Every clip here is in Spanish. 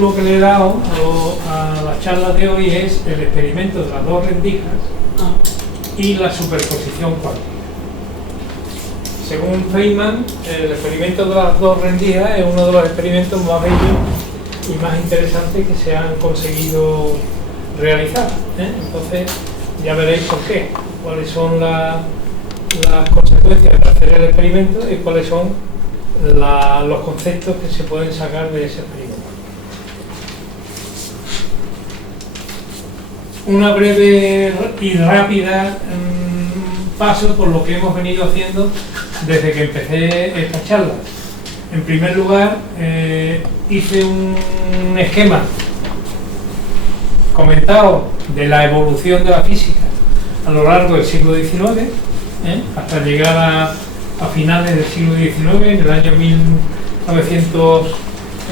título que le he dado a la charla de hoy es el experimento de las dos rendijas y la superposición cuántica. Según Feynman, el experimento de las dos rendijas es uno de los experimentos más bellos y más interesantes que se han conseguido realizar, Entonces ya veréis por qué, cuáles son las consecuencias de hacer el experimento y cuáles son los conceptos que se pueden sacar de ese experimento. Una breve y rápida paso por lo que hemos venido haciendo desde que empecé esta charla. En primer lugar, hice un esquema comentado de la evolución de la física a lo largo del siglo XIX, hasta llegar a finales del siglo XIX, en el año 1900,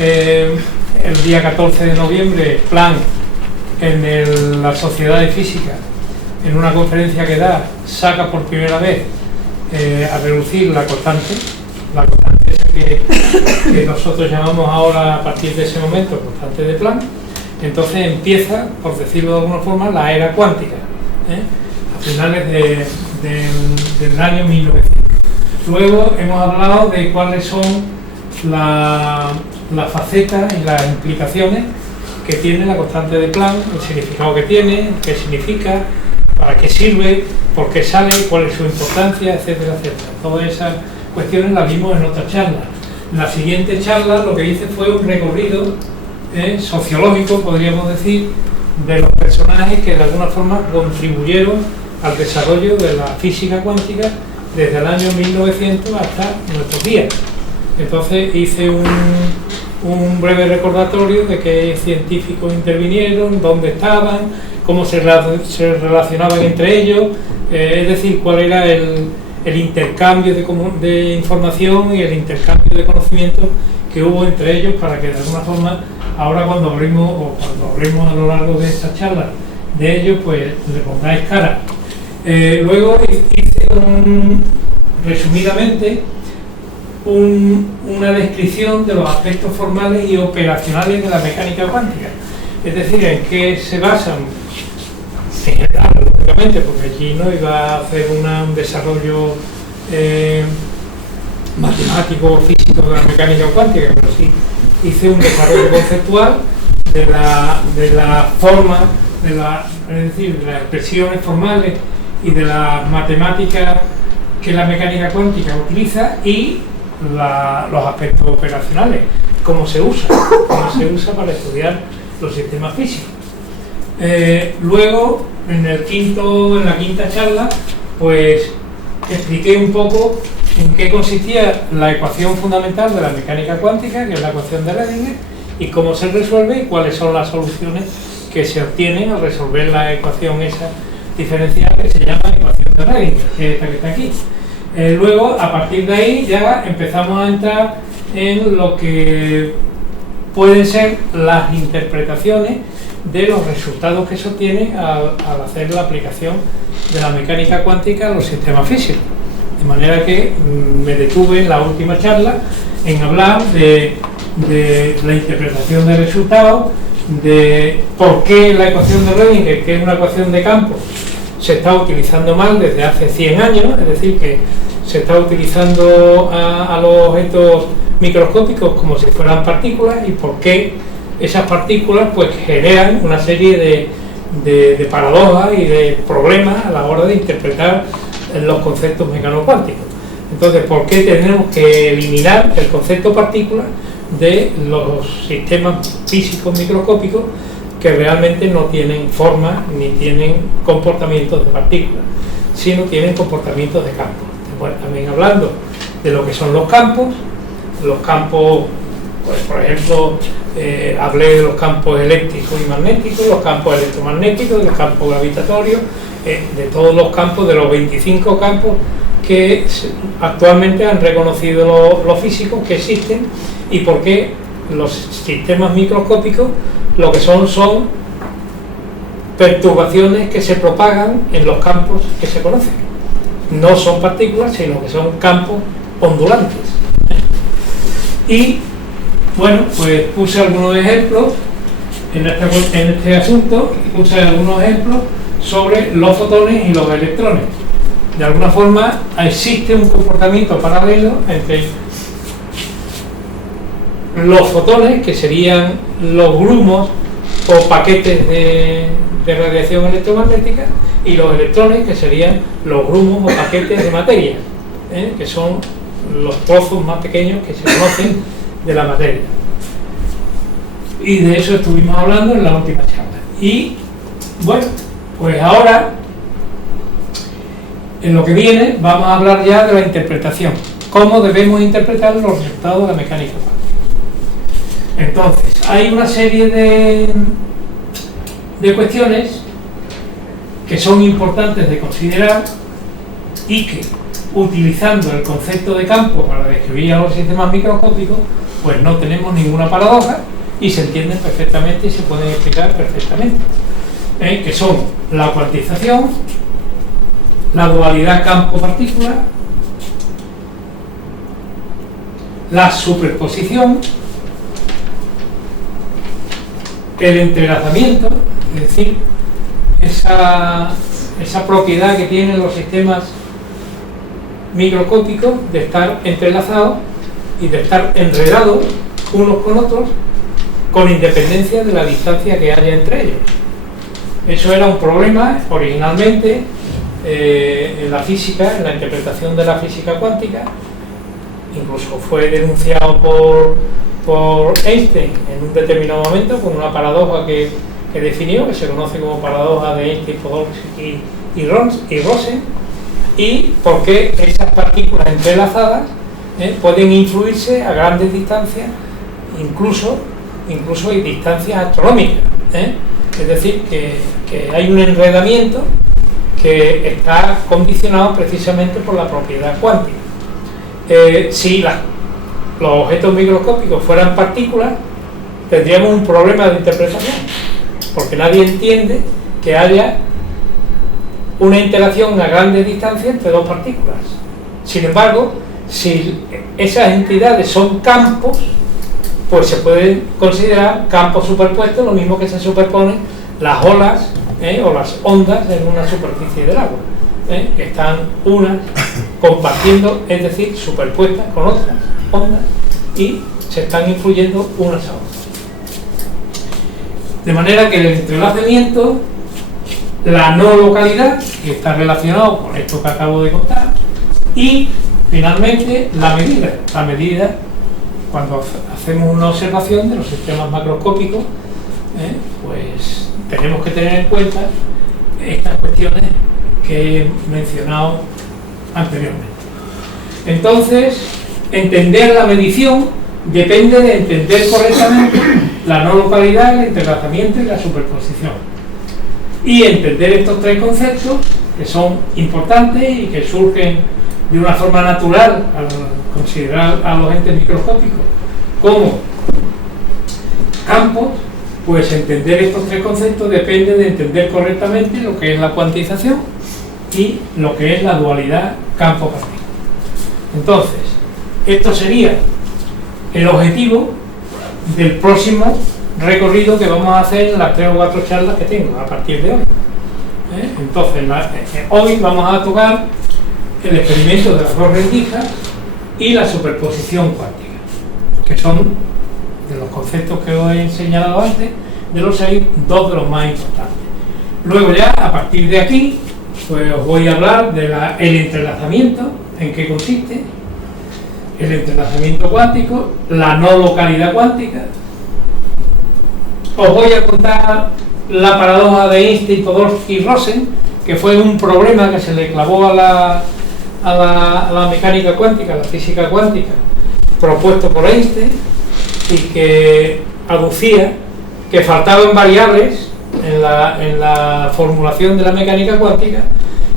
el día 14 de noviembre, Planck, en la Sociedad de Física, en una conferencia que da, saca por primera vez a reducir la constante esa que nosotros llamamos ahora, a partir de ese momento, constante de Planck. Entonces empieza, por decirlo de alguna forma, la era cuántica, a finales del año 1900. Luego hemos hablado de cuáles son las facetas y las implicaciones que tiene la constante de Planck, el significado que tiene, qué significa, para qué sirve, por qué sale, cuál es su importancia, etcétera, etcétera. Todas esas cuestiones las vimos en otra charla. En la siguiente charla lo que hice fue un recorrido sociológico, podríamos decir, de los personajes que de alguna forma contribuyeron al desarrollo de la física cuántica desde el año 1900 hasta nuestros días. Entonces hice un breve recordatorio de qué científicos intervinieron, dónde estaban, cómo se relacionaban entre ellos, es decir, cuál era el intercambio de información y el intercambio de conocimientos que hubo entre ellos, para que de alguna forma, ahora cuando hablemos a lo largo de esta charla de ellos, pues le pongáis cara. Luego hice resumidamente una descripción de los aspectos formales y operacionales de la mecánica cuántica, es decir, en qué se basan, en general, lógicamente, porque allí no iba a hacer un desarrollo matemático o físico de la mecánica cuántica, pero sí hice un desarrollo conceptual de la forma, es decir, de las expresiones formales y de las matemáticas que la mecánica cuántica utiliza, y los aspectos operacionales, cómo se usa para estudiar los sistemas físicos. Luego, en la quinta charla, pues expliqué un poco en qué consistía la ecuación fundamental de la mecánica cuántica, que es la ecuación de Rödinger, y cómo se resuelve y cuáles son las soluciones que se obtienen al resolver la ecuación esa diferencial que se llama ecuación de Rödinger, que es esta que está aquí. Luego, a partir de ahí, ya empezamos a entrar en lo que pueden ser las interpretaciones de los resultados que se obtienen al hacer la aplicación de la mecánica cuántica a los sistemas físicos. De manera que me detuve en la última charla en hablar de la interpretación de resultados, de por qué la ecuación de Rödinger, que es una ecuación de campo, se está utilizando mal desde hace 100 años, es decir, que se está utilizando a los objetos microscópicos como si fueran partículas, y por qué esas partículas pues generan una serie de paradojas y de problemas a la hora de interpretar los conceptos mecanocuánticos. Entonces, ¿por qué tenemos que eliminar el concepto partícula de los sistemas físicos microscópicos que realmente no tienen forma ni tienen comportamientos de partículas, sino tienen comportamientos de campos? Bueno, también hablando de lo que son los campos, pues por ejemplo, hablé de los campos eléctricos y magnéticos, los campos electromagnéticos, los campos gravitatorios, de todos los campos, de los 25 campos que actualmente han reconocido los físicos que existen, y por qué los sistemas microscópicos lo que son perturbaciones que se propagan en los campos que se conocen. No son partículas, sino que son campos ondulantes. Y Bueno, pues puse algunos ejemplos en este asunto, puse algunos ejemplos sobre los fotones y los electrones. De alguna forma existe un comportamiento paralelo entre los fotones, que serían los grumos o paquetes de radiación electromagnética, y los electrones, que serían los grumos o paquetes de materia, que son los trozos más pequeños que se conocen de la materia. Y de eso estuvimos hablando en la última charla. Y bueno, pues ahora, en lo que viene, vamos a hablar ya de la interpretación. Cómo debemos interpretar los resultados de la mecánica cuántica. Entonces, hay una serie de cuestiones que son importantes de considerar y que, utilizando el concepto de campo para describir a los sistemas microscópicos, pues no tenemos ninguna paradoja y se entienden perfectamente y se pueden explicar perfectamente. Que son la cuantización, la dualidad campo-partícula, la superposición, el entrelazamiento, es decir, esa propiedad que tienen los sistemas microscópicos de estar entrelazados y de estar enredados unos con otros con independencia de la distancia que haya entre ellos. Eso era un problema originalmente en la física, en la interpretación de la física cuántica. Incluso fue denunciado por Einstein en un determinado momento con una paradoja que definió, que se conoce como paradoja de Einstein, Podolsky y Rosen, y por qué esas partículas entrelazadas pueden influirse a grandes distancias, incluso en distancias astronómicas. Es decir, que hay un enredamiento que está condicionado precisamente por la propiedad cuántica. Si los objetos microscópicos fueran partículas, tendríamos un problema de interpretación, porque nadie entiende que haya una interacción a grandes distancias entre dos partículas. Sin embargo, si esas entidades son campos, pues se pueden considerar campos superpuestos, lo mismo que se superponen las olas o las ondas en una superficie del agua, que están unas compartiendo, es decir, superpuestas con otras ondas, y se están influyendo unas a otras. De manera que el entrelazamiento, la no localidad, que está relacionado con esto que acabo de contar, y finalmente la medida, cuando hacemos una observación de los sistemas macroscópicos, pues tenemos que tener en cuenta estas cuestiones que he mencionado anteriormente. Entonces, entender la medición depende de entender correctamente la no localidad, el entrelazamiento y la superposición. Y entender estos tres conceptos, que son importantes y que surgen de una forma natural al considerar a los entes microscópicos como campos, pues entender estos tres conceptos depende de entender correctamente lo que es la cuantización y lo que es la dualidad campo-partícula. Entonces, esto sería el objetivo del próximo recorrido que vamos a hacer en las 3 o 4 charlas que tengo a partir de hoy. Entonces, hoy vamos a tocar el experimento de las dos rendijas y la superposición cuántica, que son, de los conceptos que os he señalado antes, de los 6, 2 de los más importantes. Luego ya, a partir de aquí, pues os voy a hablar del entrelazamiento, en qué consiste, el entrelazamiento cuántico, la no localidad cuántica. Os voy a contar la paradoja de Einstein, Podolsky y Rosen, que fue un problema que se le clavó a la mecánica cuántica, a la física cuántica, propuesto por Einstein, y que aducía que faltaban variables en la formulación de la mecánica cuántica,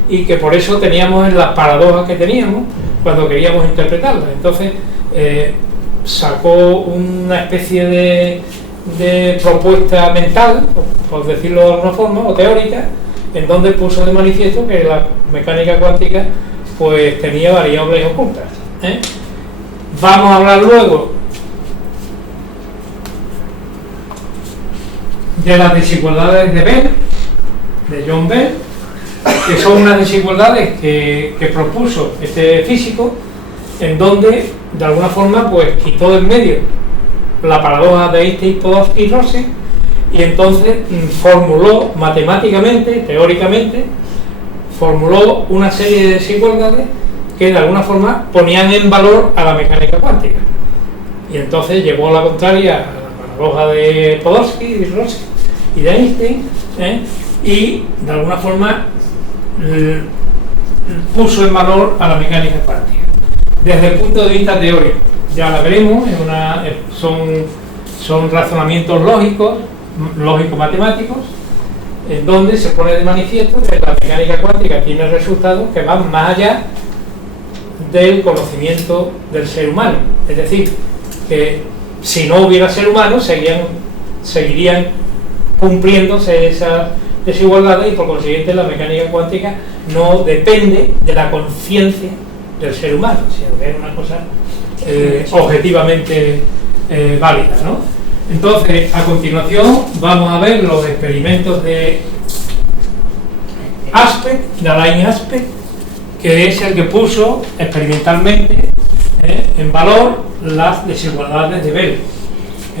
y que por eso teníamos en las paradojas que teníamos cuando queríamos interpretarlas. Entonces sacó una especie de propuesta mental, por decirlo de alguna forma, o teórica, en donde puso de manifiesto que la mecánica cuántica pues tenía variables ocultas. Vamos a hablar luego de las desigualdades de Bell, de John Bell, que son unas desigualdades que propuso este físico, en donde de alguna forma pues quitó del medio la paradoja de Einstein, Podolsky y Rosen, y entonces formuló matemáticamente, teóricamente, formuló una serie de desigualdades que de alguna forma ponían en valor a la mecánica cuántica, y entonces llevó a la contraria a la paradoja de Podolsky y Rosen y de Einstein, y de alguna forma puso en valor a la mecánica cuántica. Desde el punto de vista teórico, ya la veremos, son razonamientos lógico-matemáticos, en donde se pone de manifiesto que la mecánica cuántica tiene resultados que van más allá del conocimiento del ser humano. Es decir, que si no hubiera ser humano, seguirían cumpliéndose esas desigualdades, y por consiguiente la mecánica cuántica no depende de la conciencia del ser humano, sino que es una cosa objetivamente válida, ¿no? Entonces, a continuación vamos a ver los experimentos de Aspect, de Alain Aspect, que es el que puso experimentalmente en valor las desigualdades de Bell.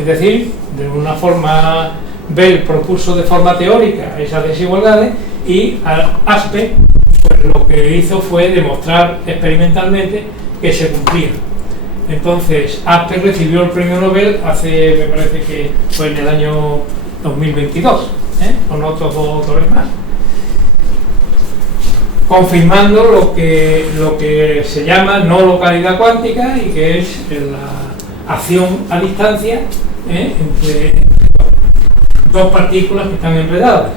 Es decir, de una forma, Bell propuso de forma teórica esas desigualdades, y Aspect pues lo que hizo fue demostrar experimentalmente que se cumplían. Entonces, Aspect recibió el premio Nobel hace, me parece que fue en el año 2022, con otros dos autores más, confirmando lo que se llama no localidad cuántica, y que es la acción a distancia entre dos partículas que están enredadas.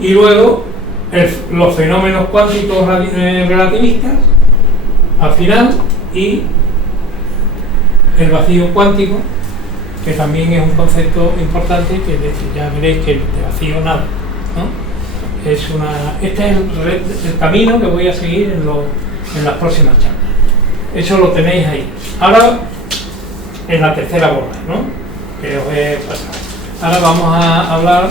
Y luego los fenómenos cuánticos relativistas al final, y el vacío cuántico, que también es un concepto importante, que ya veréis que de vacío nada, ¿no? Este es el camino que voy a seguir en las próximas charlas. Eso lo tenéis ahí. Ahora, en la tercera bola, ¿no?, que os he pasado. Ahora vamos a hablar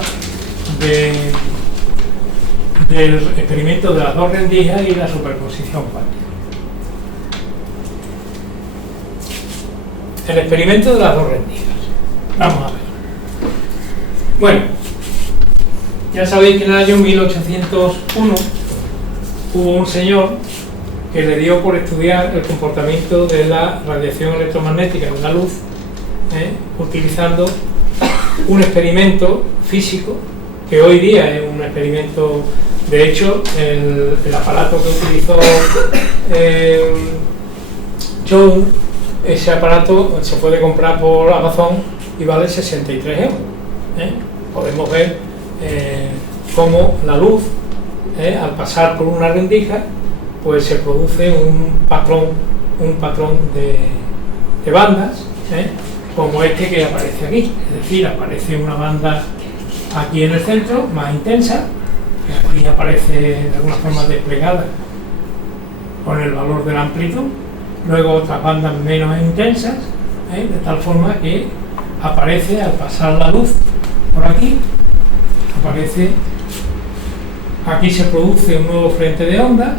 del experimento de las dos rendijas y la superposición cuántica. El experimento de las dos rendijas. Vamos a ver. Bueno, ya sabéis que en el año 1801 hubo un señor que le dio por estudiar el comportamiento de la radiación electromagnética de la luz, utilizando un experimento físico que hoy día es un experimento. De hecho, el aparato que utilizó John, ese aparato se puede comprar por Amazon y vale 63 euros. Podemos ver cómo la luz, al pasar por una rendija, pues se produce un patrón de bandas, como este que aparece aquí. Es decir, aparece una banda aquí en el centro, más intensa, que aquí aparece de alguna forma desplegada con el valor de la amplitud, luego otras bandas menos intensas, de tal forma que aparece, al pasar la luz por aquí, aparece, aquí se produce un nuevo frente de ondas,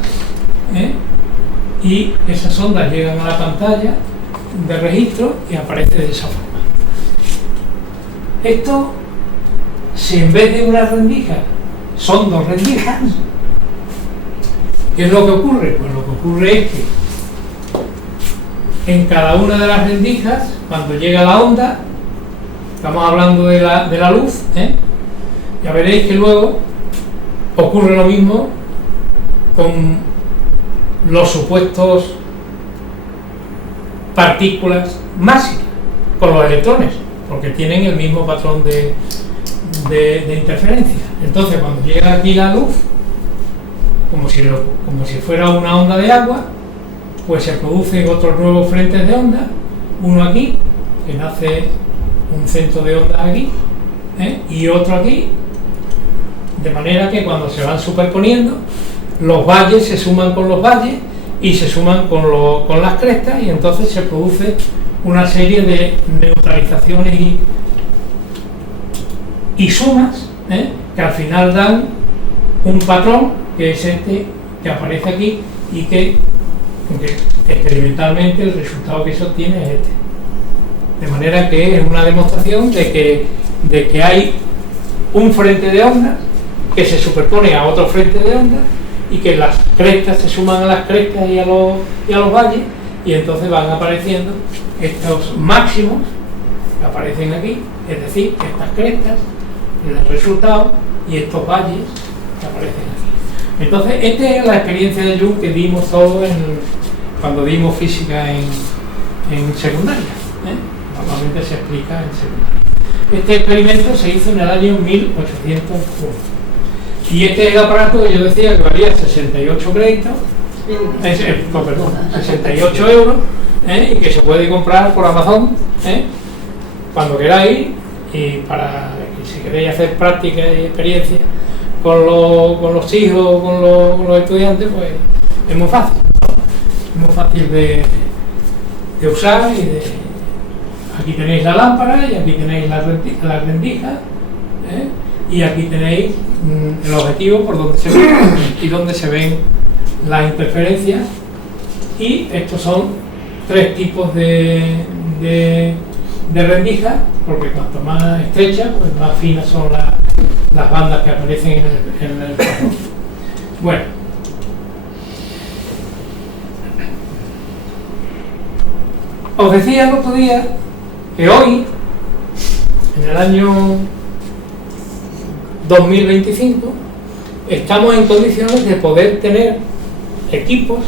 y esas ondas llegan a la pantalla de registro y aparece de esa forma. Esto, si en vez de una rendija son dos rendijas, ¿qué es lo que ocurre? Pues lo que ocurre es que en cada una de las rendijas, cuando llega la onda, estamos hablando de la luz, ya veréis que luego ocurre lo mismo con los supuestos partículas mágicas, con los electrones, porque tienen el mismo patrón de interferencia. Entonces, cuando llega aquí la luz, como si fuera una onda de agua, pues se producen otros nuevos frentes de onda, uno aquí, que nace un centro de onda aquí, y otro aquí, de manera que cuando se van superponiendo, los valles se suman con los valles y se suman con las crestas, y entonces se produce una serie de neutralizaciones y sumas, que al final dan un patrón, que es este que aparece aquí, y que experimentalmente el resultado que se obtiene es este. De manera que es una demostración de que hay un frente de ondas que se superpone a otro frente de ondas y que las crestas se suman a las crestas y a los valles, y entonces van apareciendo estos máximos que aparecen aquí, es decir, estas crestas en el resultado y estos valles que aparecen aquí. Entonces, esta es la experiencia de Young que dimos todos cuando dimos física en secundaria. Normalmente se explica en secundaria. Este experimento se hizo en el año 1801. Y este es el aparato que yo decía que valía 68 créditos, 68 euros, y que se puede comprar por Amazon cuando queráis, y si queréis hacer prácticas y experiencias con los hijos, con los estudiantes, pues es muy fácil, ¿no? Es muy fácil de usar. Aquí tenéis la lámpara, y aquí tenéis la rendija, y aquí tenéis el objetivo por donde se ve y donde se ven las interferencias. Y estos son 3 tipos de rendija, porque cuanto más estrecha, pues más finas son las bandas que aparecen en el patrón. Bueno, os decía el otro día que hoy, en el año 2025, estamos en condiciones de poder tener equipos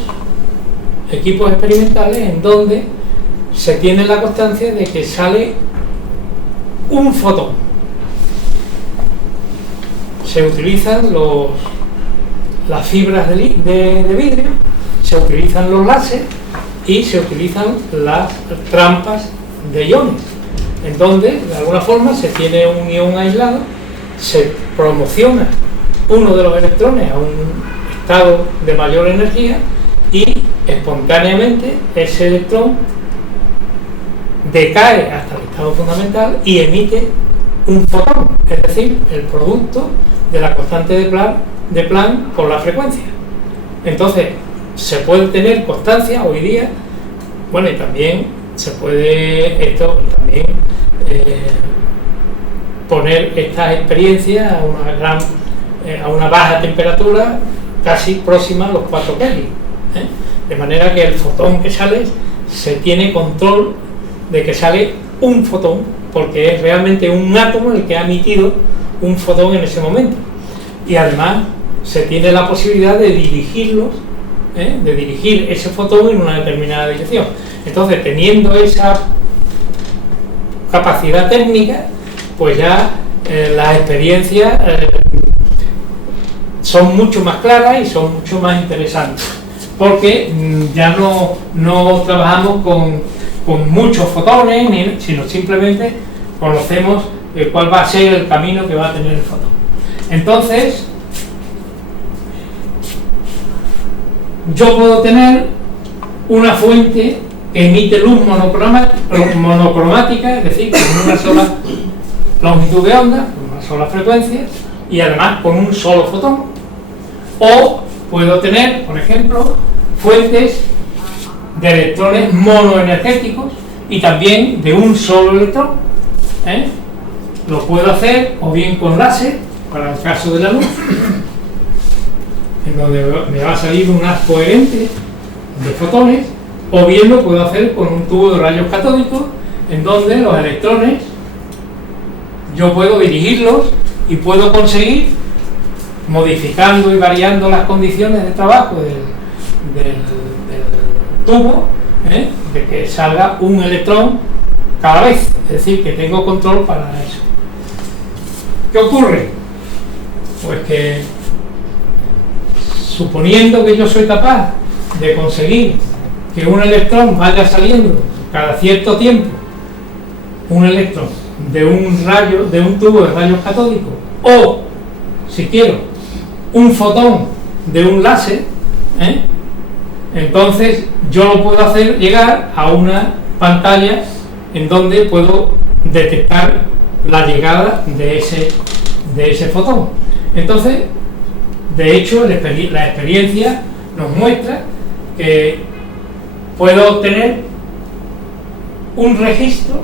experimentales en donde se tiene la constancia de que sale un fotón. Se utilizan las fibras de vidrio, se utilizan los láseres y se utilizan las trampas de iones, en donde de alguna forma se tiene un ion aislado, se promociona uno de los electrones a un estado de mayor energía y espontáneamente ese electrón decae hasta el estado fundamental y emite un fotón, es decir, el producto de la constante de Planck por la frecuencia. Entonces, se puede tener constancia hoy día, bueno, y también se puede poner estas experiencias a una baja temperatura, casi próxima a los 4 Kelvin, de manera que el fotón que sale, se tiene control de que sale un fotón, porque es realmente un átomo el que ha emitido un fotón en ese momento, y además se tiene la posibilidad de dirigir ese fotón en una determinada dirección. Entonces, teniendo esa capacidad técnica, pues ya las experiencias son mucho más claras y son mucho más interesantes, porque ya no trabajamos con muchos fotones, sino simplemente conocemos cuál va a ser el camino que va a tener el fotón. Entonces, yo puedo tener una fuente que emite luz monocromática, es decir, con una sola longitud de onda, con una sola frecuencia, y además con un solo fotón. O puedo tener, por ejemplo, fuentes de electrones monoenergéticos y también de un solo electrón. Lo puedo hacer o bien con láser, para el caso de la luz, en donde me va a salir un haz coherente de fotones, o bien lo puedo hacer con un tubo de rayos catódicos, en donde los electrones yo puedo dirigirlos y puedo conseguir, modificando y variando las condiciones de trabajo del tubo, de que salga un electrón cada vez, es decir, que tengo control para eso. ¿Qué ocurre? Pues que, suponiendo que yo soy capaz de conseguir que un electrón vaya saliendo cada cierto tiempo, un electrón de un tubo de rayos catódicos, o, si quiero, un fotón de un láser, entonces yo lo puedo hacer llegar a una pantalla en donde puedo detectar la llegada de ese fotón. Entonces, de hecho, la experiencia nos muestra que puedo obtener un registro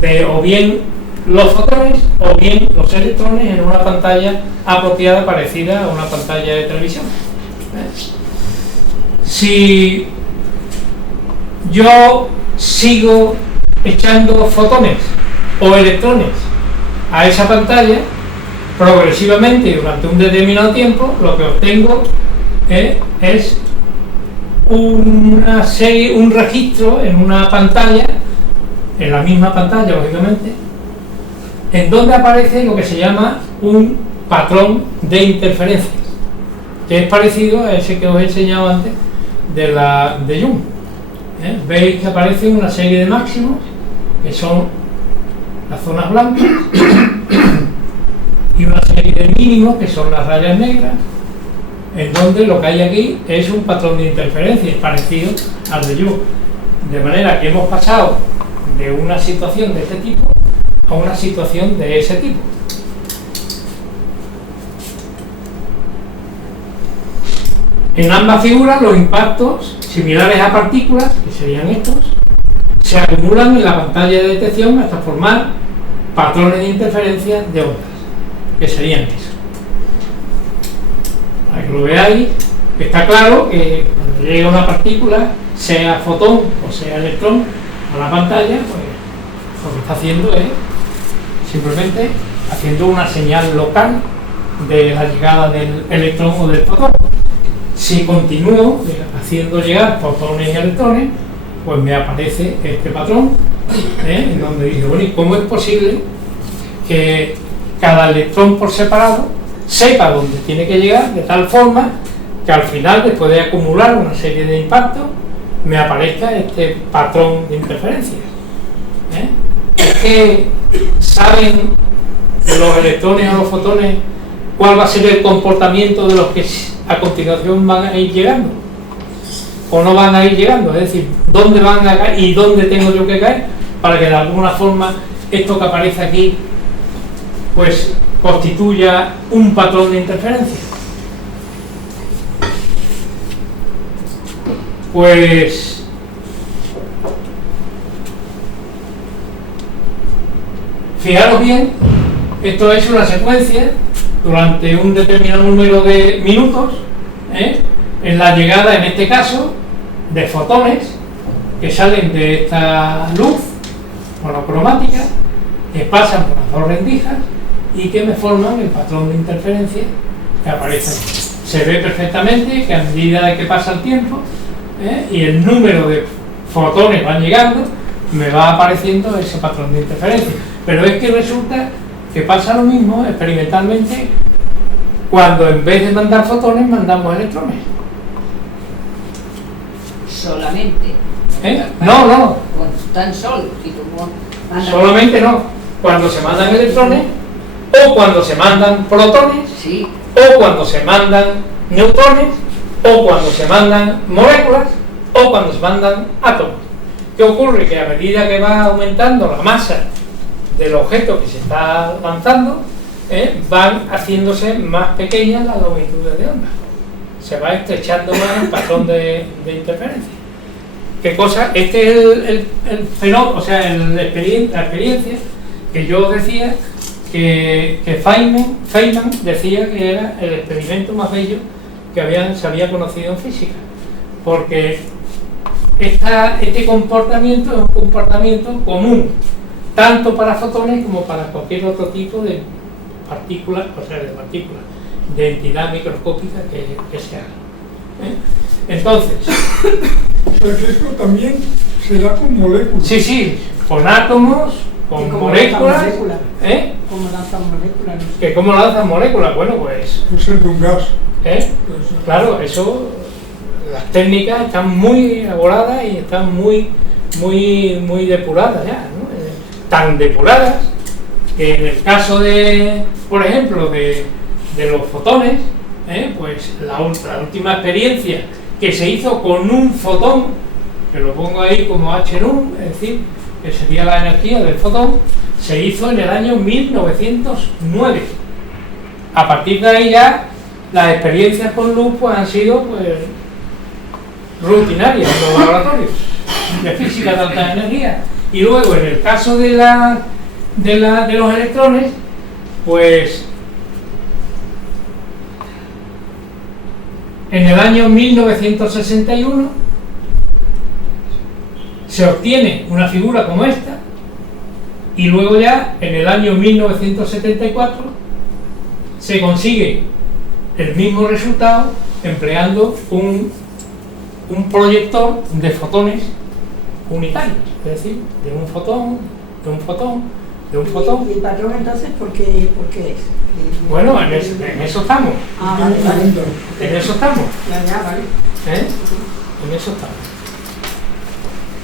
de o bien los fotones o bien los electrones en una pantalla apropiada, parecida a una pantalla de televisión. Si yo sigo echando fotones o electrones a esa pantalla, progresivamente durante un determinado tiempo, lo que obtengo es un registro en una pantalla, en la misma pantalla lógicamente, en donde aparece lo que se llama un patrón de interferencias, que es parecido a ese que os he enseñado antes de Jung. Veis que aparece una serie de máximos, que son las zonas blancas, y una serie de mínimos, que son las rayas negras, en donde lo que hay aquí es un patrón de interferencia parecido al de Jung. De manera que hemos pasado de una situación de este tipo a una situación de ese tipo. En ambas figuras los impactos similares a partículas, que serían estos, se acumulan en la pantalla de detección hasta formar patrones de interferencia de ondas, que serían eso. Para que lo veáis, está claro que cuando llega una partícula, sea fotón o sea electrón, a la pantalla, pues lo que está haciendo es simplemente haciendo una señal local de la llegada del electrón o del fotón. Si continúo haciendo llegar fotones y electrones, pues me aparece este patrón, en donde dice, bueno, ¿y cómo es posible que cada electrón por separado sepa dónde tiene que llegar, de tal forma que al final, después de acumular una serie de impactos, me aparezca este patrón de interferencias? Es que saben los electrones o los fotones cuál va a ser el comportamiento de los que a continuación van a ir llegando o no van a ir llegando, es decir, dónde van a caer y dónde tengo yo que caer, para que de alguna forma esto que aparece aquí pues constituya un patrón de interferencia. Pues fijaros bien, esto es una secuencia durante un determinado número de minutos, en la llegada, en este caso, de fotones que salen de esta luz monocromática, que pasan por las dos rendijas y que me forman el patrón de interferencia que aparece aquí. Se ve perfectamente que a medida de que pasa el tiempo y el número de fotones van llegando, me va apareciendo ese patrón de interferencia. Pero es que resulta que pasa lo mismo experimentalmente cuando en vez de mandar fotones mandamos electrones. Solamente. No. Tan solo. Solamente no. Cuando se mandan electrones, o cuando se mandan protones, sí, o cuando se mandan neutrones, o cuando se mandan moléculas, o cuando se mandan átomos. ¿Qué ocurre? Que a medida que va aumentando la masa del objeto que se está lanzando, van haciéndose más pequeñas las longitudes de onda. Se va estrechando más el patrón de interferencia. ¿Qué cosa? Este es el fenómeno, o sea, la experiencia que yo decía que Feynman decía que era el experimento más bello que se había conocido en física. Porque este comportamiento es un comportamiento común, tanto para fotones como para cualquier otro tipo de partículas, de entidad microscópica que se haga. Entonces, pero que esto también se da con moléculas. Sí, con átomos, con moléculas. ¿Cómo lanzan moléculas? ¿Que cómo lanzan moléculas? Bueno, pues... Puede ser de un gas. Claro, eso, las técnicas están muy elaboradas y están muy depuradas ya, ¿no? Tan depuradas que en el caso de, por ejemplo, de los fotones, pues la última experiencia que se hizo con un fotón, que lo pongo ahí como H-NUM, es decir, que sería la energía del fotón, se hizo en el año 1909. A partir de ahí ya las experiencias con luz pues, han sido pues, rutinarias en los laboratorios de física de alta energía. Y luego en el caso de los electrones, pues en el año 1961 se obtiene una figura como esta, y luego ya en el año 1974 se consigue el mismo resultado empleando un proyector de fotones unitarios, es decir, de un fotón, de un fotón, de un fotón. ¿Y el patrón entonces por qué es? Bueno, en eso estamos. Ah, vale, vale. En eso estamos. Ya, vale. En eso estamos.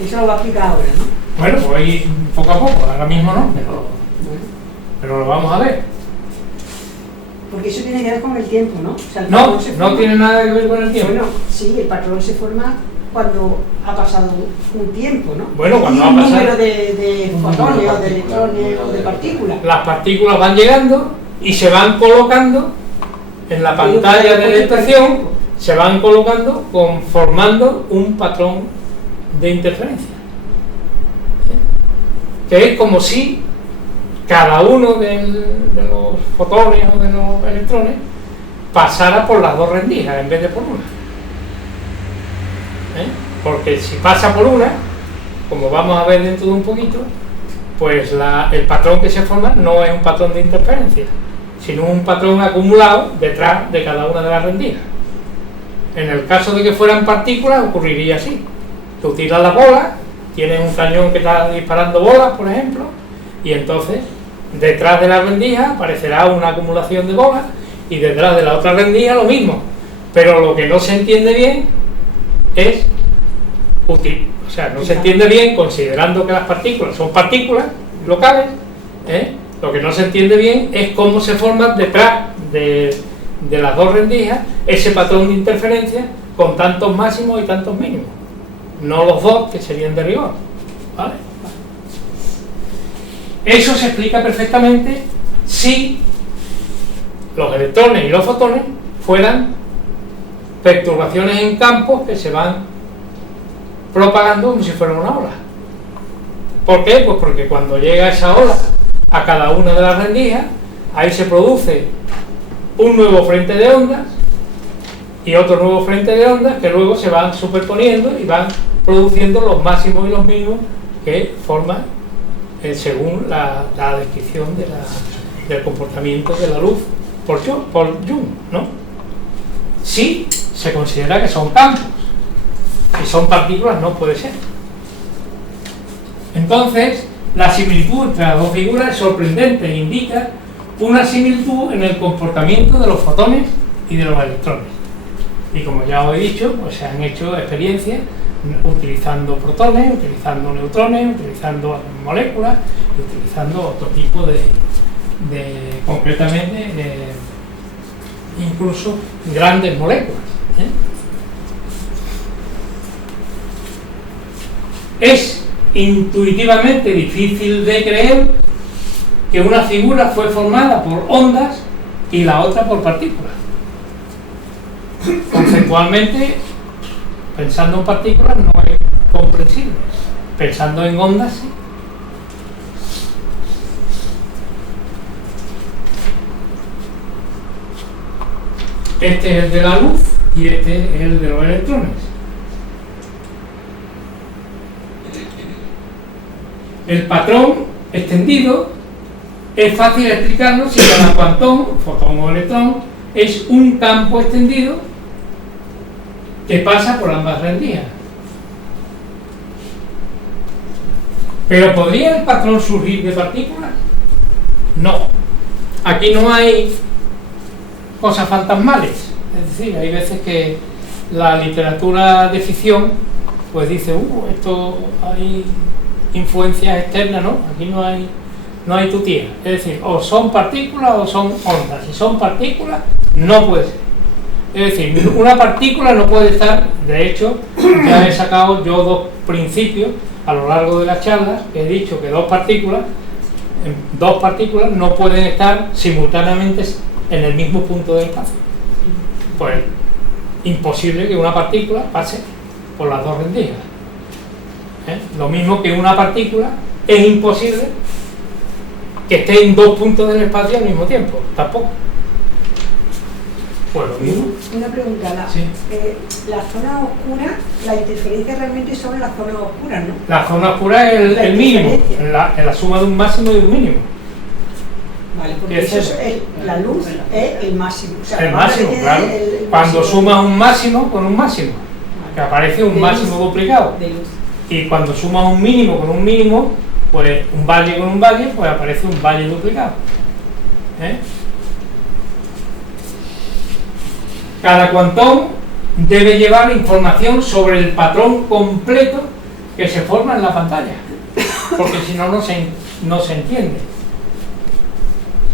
Eso lo va a explicar ahora, ¿no? Bueno, pues ahí poco a poco, ahora mismo no, pero lo vamos a ver. Porque eso tiene que ver con el tiempo, ¿no? O sea, el No, patrón se no forma- tiene nada que ver con el tiempo. Bueno, sí, el patrón se forma cuando ha pasado un tiempo, ¿no? Bueno, cuando y ha un pasado- número de fotones o de electrones o de partículas. Las partículas van llegando y se van colocando en la pantalla de detección, se van colocando formando un patrón de interferencia. Que es como si cada uno de los fotones o de los electrones pasara por las dos rendijas en vez de por una. Porque si pasa por una, como vamos a ver dentro de un poquito, pues el patrón que se forma no es un patrón de interferencia, sino un patrón acumulado detrás de cada una de las rendijas. En el caso de que fueran partículas ocurriría así: tú tiras la bola, tienes un cañón que está disparando bolas, por ejemplo, y entonces detrás de la rendija aparecerá una acumulación de bolas y detrás de la otra rendija lo mismo, pero lo que no se entiende bien es útil, o sea, no se entiende bien considerando que las partículas son partículas locales, lo que no se entiende bien es cómo se forma detrás de las dos rendijas ese patrón de interferencia con tantos máximos y tantos mínimos, no los dos que serían de rigor, ¿vale? Eso se explica perfectamente si los electrones y los fotones fueran perturbaciones en campos que se van propagando como si fuera una ola. ¿Por qué? Pues porque cuando llega esa ola a cada una de las rendijas, ahí se produce un nuevo frente de ondas y otro nuevo frente de ondas que luego se van superponiendo y van produciendo los máximos y los mínimos que forman según la descripción del comportamiento de la luz por Jung, ¿no? Si se considera que son campos, si son partículas no puede ser. Entonces, la similitud entre las dos figuras es sorprendente e indica una similitud en el comportamiento de los fotones y de los electrones. Y como ya os he dicho, pues se han hecho experiencias utilizando protones, utilizando neutrones, utilizando moléculas y utilizando otro tipo concretamente, incluso grandes moléculas. Es intuitivamente difícil de creer que una figura fue formada por ondas y la otra por partículas. Conceptualmente, pensando en partículas no es comprensible, pensando en ondas sí. Este es el de la luz y este es el de los electrones. El patrón extendido es fácil explicarlo si cada cuantón, fotón o electrón, es un campo extendido que pasa por ambas rendijas. ¿Pero podría el patrón surgir de partículas? No. Aquí no hay cosas fantasmales. Es decir, hay veces que la literatura de ficción pues dice, esto hay influencias externas, ¿no? Aquí no hay tutía. Es decir, o son partículas o son ondas. Si son partículas, no puede ser. Es decir, una partícula no puede estar, de hecho, ya he sacado yo dos principios a lo largo de las charlas he dicho que dos partículas no pueden estar simultáneamente en el mismo punto del espacio. Pues imposible que una partícula pase por las dos rendijas. Lo mismo que una partícula es imposible que esté en dos puntos del espacio al mismo tiempo, tampoco. Pues lo mismo. Una pregunta, Sí. la zona oscura, la interferencia realmente son las zonas oscuras, ¿no? La zona oscura es La el mínimo, diferencia. en la suma de un máximo y de un mínimo. Vale, porque ¿Qué es eso? la luz es el máximo. O sea, El vamos a máximo, tener claro. el Cuando máximo sumas un máximo con un máximo, que aparece un de máximo luz, duplicado. de luz. Y cuando sumas un mínimo con un mínimo, pues un valle con un valle, pues aparece un valle duplicado. Cada cuantón debe llevar información sobre el patrón completo que se forma en la pantalla, porque si no, no se entiende.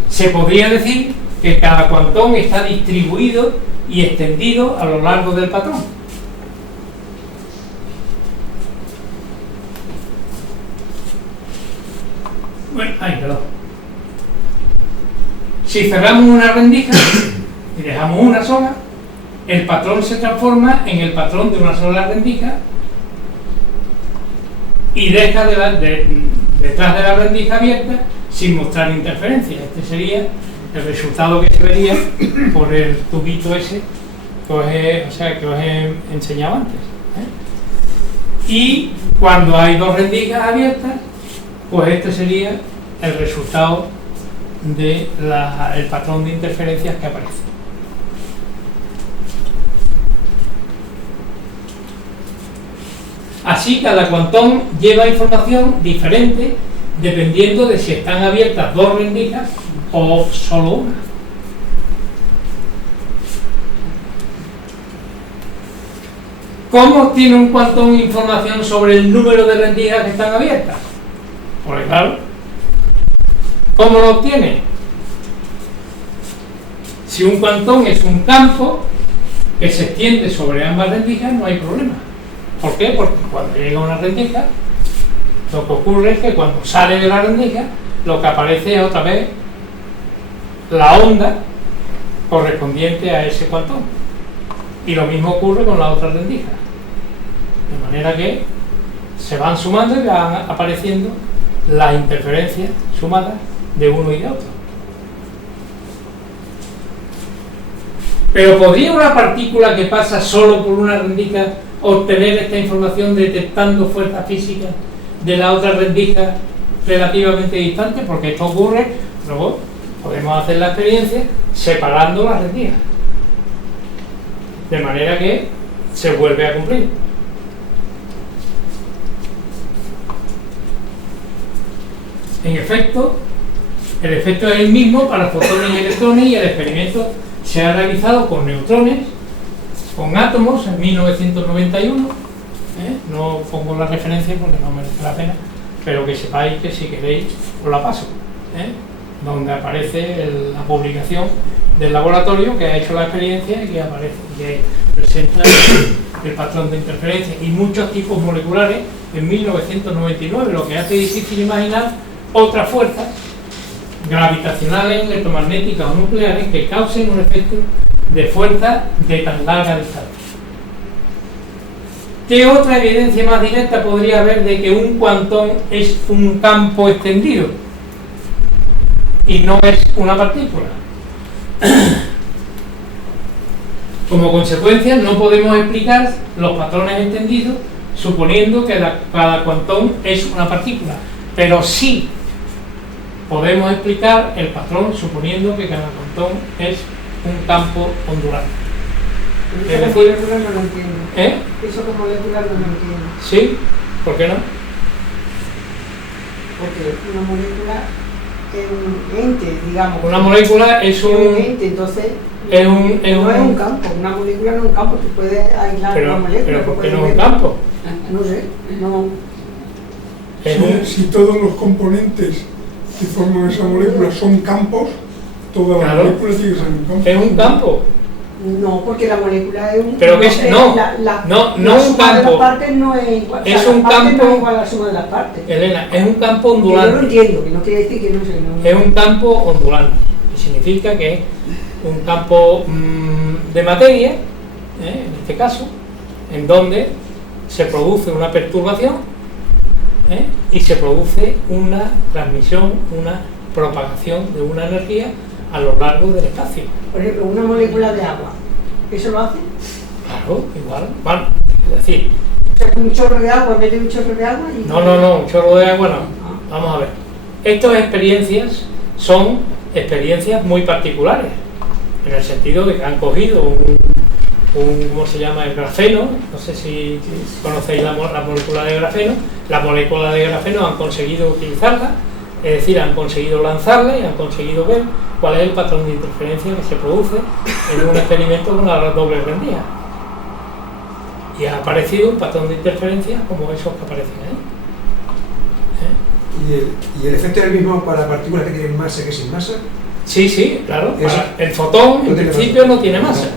Se podría decir que cada cuantón está distribuido y extendido a lo largo del patrón. Bueno, perdón. Si cerramos una rendija y dejamos una sola, el patrón se transforma en el patrón de una sola rendija y deja detrás de la rendija abierta sin mostrar interferencia. Este sería el resultado que se vería por el tubito ese que os he enseñado antes. Y cuando hay dos rendijas abiertas, pues este sería el resultado del patrón de interferencias que aparece. Así, cada cuantón lleva información diferente dependiendo de si están abiertas dos rendijas o solo una. ¿Cómo obtiene un cuantón información sobre el número de rendijas que están abiertas? Pues claro, ¿cómo lo obtiene? Si un cuantón es un campo que se extiende sobre ambas rendijas, no hay problema. ¿Por qué? Porque cuando llega a una rendija, lo que ocurre es que cuando sale de la rendija, lo que aparece es otra vez la onda correspondiente a ese cuantón. Y lo mismo ocurre con la otra rendija. De manera que se van sumando y van apareciendo las interferencias sumadas de uno y de otro. Pero ¿podría una partícula que pasa solo por una rendija obtener esta información detectando fuerzas físicas de la otra rendija relativamente distante? Porque esto ocurre, luego podemos hacer la experiencia separando las rendijas, de manera que se vuelve a cumplir. En efecto, el efecto es el mismo para fotones y electrones, y el experimento se ha realizado con neutrones, con átomos en 1991. No pongo la referencia porque no merece la pena, pero que sepáis que si queréis os la paso, donde aparece la publicación del laboratorio que ha hecho la experiencia y que presenta el patrón de interferencia y muchos tipos moleculares en 1999, lo que hace difícil imaginar otras fuerzas gravitacionales, electromagnéticas o nucleares que causen un efecto de fuerza de tan larga distancia. ¿Qué otra evidencia más directa podría haber de que un cuantón es un campo extendido y no es una partícula? Como consecuencia, no podemos explicar los patrones extendidos suponiendo que cada cuantón es una partícula, pero sí podemos explicar el patrón suponiendo que cada cuantón es un campo ondulante. Eso como molecular no lo entiendo. Eso como molecular no lo entiendo. ¿Sí? ¿Por qué no? Porque una molécula es un ente, digamos. Una molécula es Es un un ente, entonces es no es un campo. Una molécula no es un campo, tú puedes aislar una molécula. pero ¿por qué puedes no es un ver- campo? No sé, no. Es un, Si todos los componentes que forman esa molécula son campos, toda la Claro. molécula tiene que ser un campo. es un campo. No, porque la molécula es un... Pero que es, no, no la un suma de las campo, partes no es igual. es O sea, un las partes campo- no es igual a la suma de las partes. Elena, es un campo Que yo lo ondulante. entiendo, que no quiere decir que no sé. No, Es un campo ondulante, que significa que es un campo de materia, en este caso, en donde se produce una perturbación y se produce una transmisión, una propagación de una energía a lo largo del espacio. Por ejemplo, una molécula de agua, ¿eso lo hace? Claro, igual, bueno, es decir, O sea, que un chorro de agua, mete un chorro de agua y... no, un chorro de agua no. Vamos a ver. Estas experiencias son experiencias muy particulares, en el sentido de que han cogido un ¿cómo se llama? El grafeno, no sé si conocéis la molécula de grafeno. La molécula de grafeno han conseguido utilizarla, es decir, han conseguido lanzarla y han conseguido ver cuál es el patrón de interferencia que se produce en un experimento con la doble rendija. Y ha aparecido un patrón de interferencia como esos que aparecen ahí. ¿Y el efecto es el mismo para partículas que tienen masa que sin masa? Sí, claro. Eso. El fotón, No en tiene principio, masa. no tiene masa.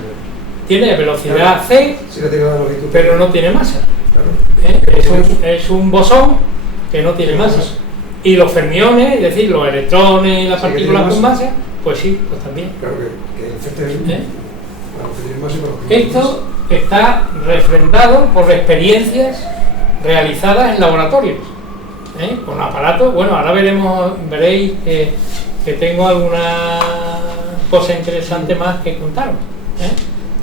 Tiene velocidad c, Sí, la tiene la longitud. pero no tiene masa. Claro. Es un bosón que no tiene masa. Y los fermiones, es decir, los electrones y las Sí, que partículas tienen con masa. masa, pues sí, pues también. Claro que el efecto es el mismo. Para los que tienen masa y para los que no tienen Esto está refrendado por experiencias realizadas en laboratorios, con aparatos. Bueno, ahora veréis que tengo alguna cosa interesante más que contaros,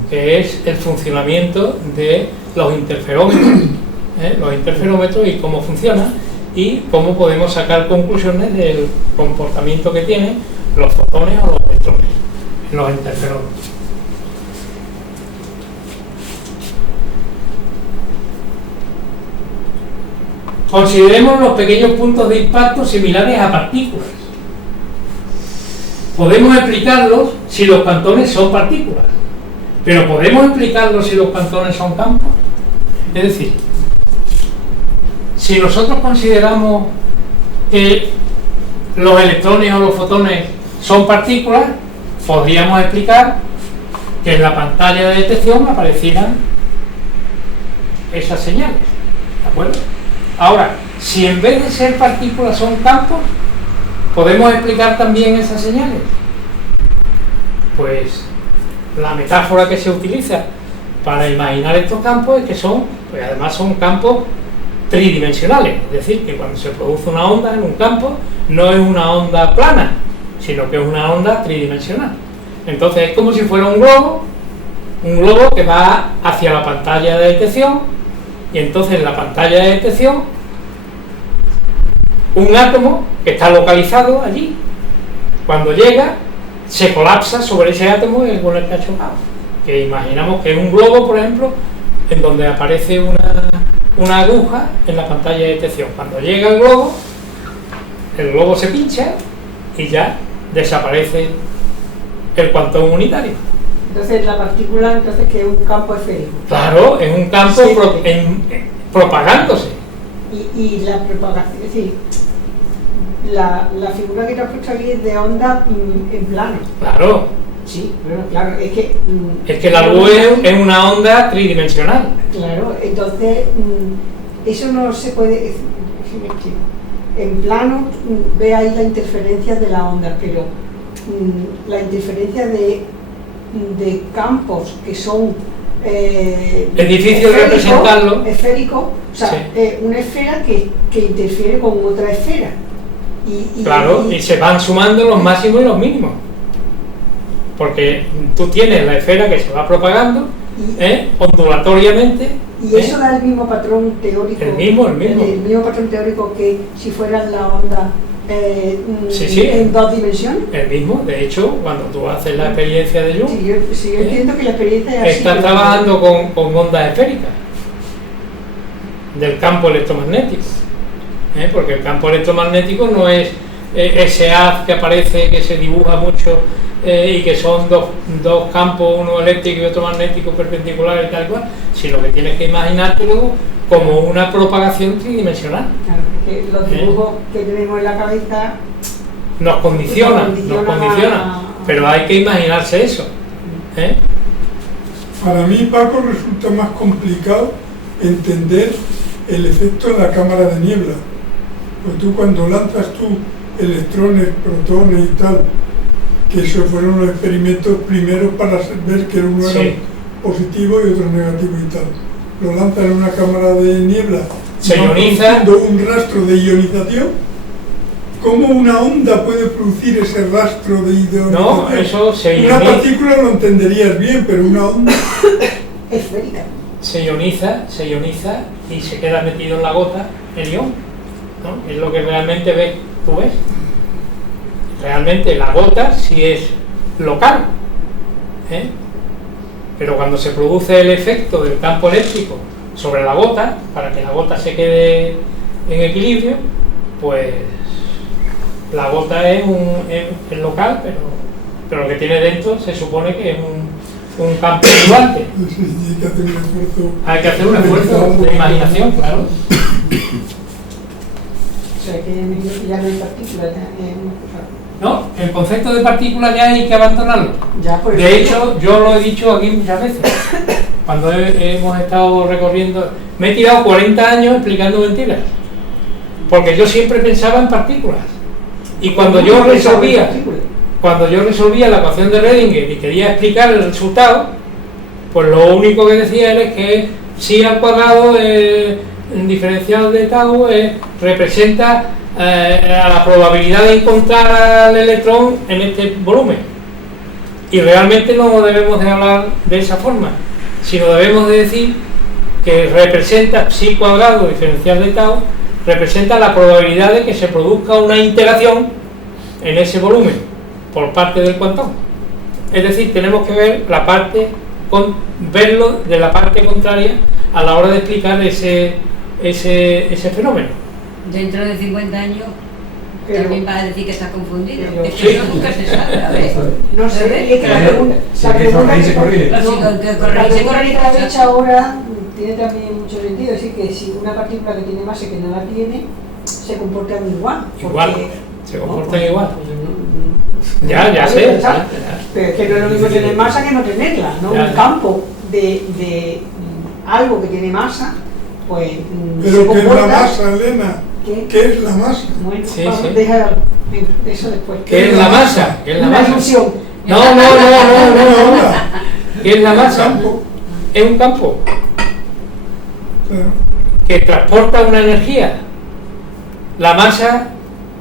que es el funcionamiento de los interferómetros y cómo funcionan y cómo podemos sacar conclusiones del comportamiento que tienen los fotones o los electrones en los interferómetros. Consideremos los pequeños puntos de impacto similares a partículas. Podemos explicarlos si los cuantones son partículas, pero ¿podemos explicarlos si los cuantones son campos? Es decir, si nosotros consideramos que los electrones o los fotones son partículas, podríamos explicar que en la pantalla de detección aparecieran esas señales, ¿de acuerdo? Ahora, si en vez de ser partículas son campos, ¿podemos explicar también esas señales? Pues la metáfora que se utiliza para imaginar estos campos es que pues además son campos tridimensionales, es decir, que cuando se produce una onda en un campo no es una onda plana, sino que es una onda tridimensional. Entonces es como si fuera un globo que va hacia la pantalla de detección, y entonces en la pantalla de detección un átomo que está localizado allí, cuando llega se colapsa sobre ese átomo con el que ha chocado, que imaginamos que es un globo, por ejemplo, en donde aparece una aguja en la pantalla de detección. Cuando llega el globo se pincha y ya desaparece el cuantón unitario. Entonces la partícula, que es un campo esférico. Claro, es un campo Sí. propagándose. Y la propagación, es decir, la figura que te has puesto aquí es de onda en plano. Claro, Sí, bueno, claro, es que... es que la luz es una onda tridimensional. Claro, entonces eso no se puede... si me explico. En plano ve ahí la interferencia de la onda, pero la interferencia de campos que son Es difícil representarlo. esférico, o sea, Sí. una esfera que interfiere con otra esfera. Claro, y se van sumando los máximos y los mínimos. Porque tú tienes la esfera que se va propagando ondulatoriamente. Y eso da el mismo patrón teórico. El mismo. El mismo patrón teórico que si fuera la onda Sí. en dos dimensiones. El mismo, de hecho, cuando tú haces la experiencia de Jung, Sí, yo entiendo que la experiencia es así. estás pero- trabajando con ondas esféricas del campo electromagnético, porque el campo electromagnético no es ese haz que aparece, que se dibuja mucho y que son dos campos, uno eléctrico y otro magnético perpendiculares y tal cual, sino que tienes que imaginártelo como una propagación tridimensional. Claro, es que los dibujos que tenemos en la cabeza Nos condicionan, Nos condicionan a- pero hay que imaginarse eso. Para mí, Paco, resulta más complicado entender el efecto en la cámara de niebla. Pues tú cuando lanzas tú electrones, protones y tal, que eso fueron los experimentos primeros para ver que uno era positivo y otro negativo y tal. Lo lanzas en una cámara de niebla, se va ioniza. produciendo un rastro de ionización. ¿Cómo una onda puede producir ese rastro de ionización? No, eso se Una ioniza. partícula lo entenderías bien, pero una onda... Esférica. Se ioniza y se queda metido en la gota el ion, ¿no? Es lo que realmente ves, tú ves. Realmente la gota sí es local, ¿eh? Pero cuando se produce el efecto del campo eléctrico sobre la gota, para que la gota se quede en equilibrio, pues la gota es local, pero lo que tiene dentro se supone que es un campo igualante. Hay que hacer un esfuerzo de imaginación, claro. O sea, que ya no hay partículas, No, el concepto de partícula ya hay que abandonarlo. ya por De hecho, yo lo he dicho aquí muchas veces. Cuando hemos estado recorriendo, me he tirado 40 años explicando mentiras. Porque yo siempre pensaba en partículas. Y cuando yo resolvía la ecuación de Redinger y quería explicar el resultado, pues lo único que decía era que si al cuadrado en diferencial de tau representa a la probabilidad de encontrar al electrón en este volumen. Y realmente no debemos de hablar de esa forma, sino debemos de decir que representa psi cuadrado diferencial de tau, representa la probabilidad de que se produzca una interacción en ese volumen por parte del cuantón. Es decir, tenemos que ver verlo de la parte contraria a la hora de explicar ese fenómeno. Dentro de 50 años también vas a decir que estás confundido. Es sí. que eso nunca se sabe, a ver. No sé, ¿Sabes? es que la pregunta Se corrige. No, sí, con que corregirse, que has dicho ahora tiene también mucho sentido. Es decir, que si una partícula que tiene masa y que no la tiene, se comportan igual. Igual, porque- se comportan igual. pues, Ya vale, sé. pensar. Pero es que no es lo mismo tener masa que no tenerla, ¿no? Ya. Un campo de algo que tiene masa, pues se Pero ¿qué es la comporta... masa, Elena? ¿Qué? ¿Qué es la masa? Bueno, Sí, vamos, sí. deja eso después. ¿Qué es la masa? ¿Qué es la Una masa? ilusión. No. Una onda. ¿Qué es la masa? Campo. Es un campo Claro, que transporta una energía. La masa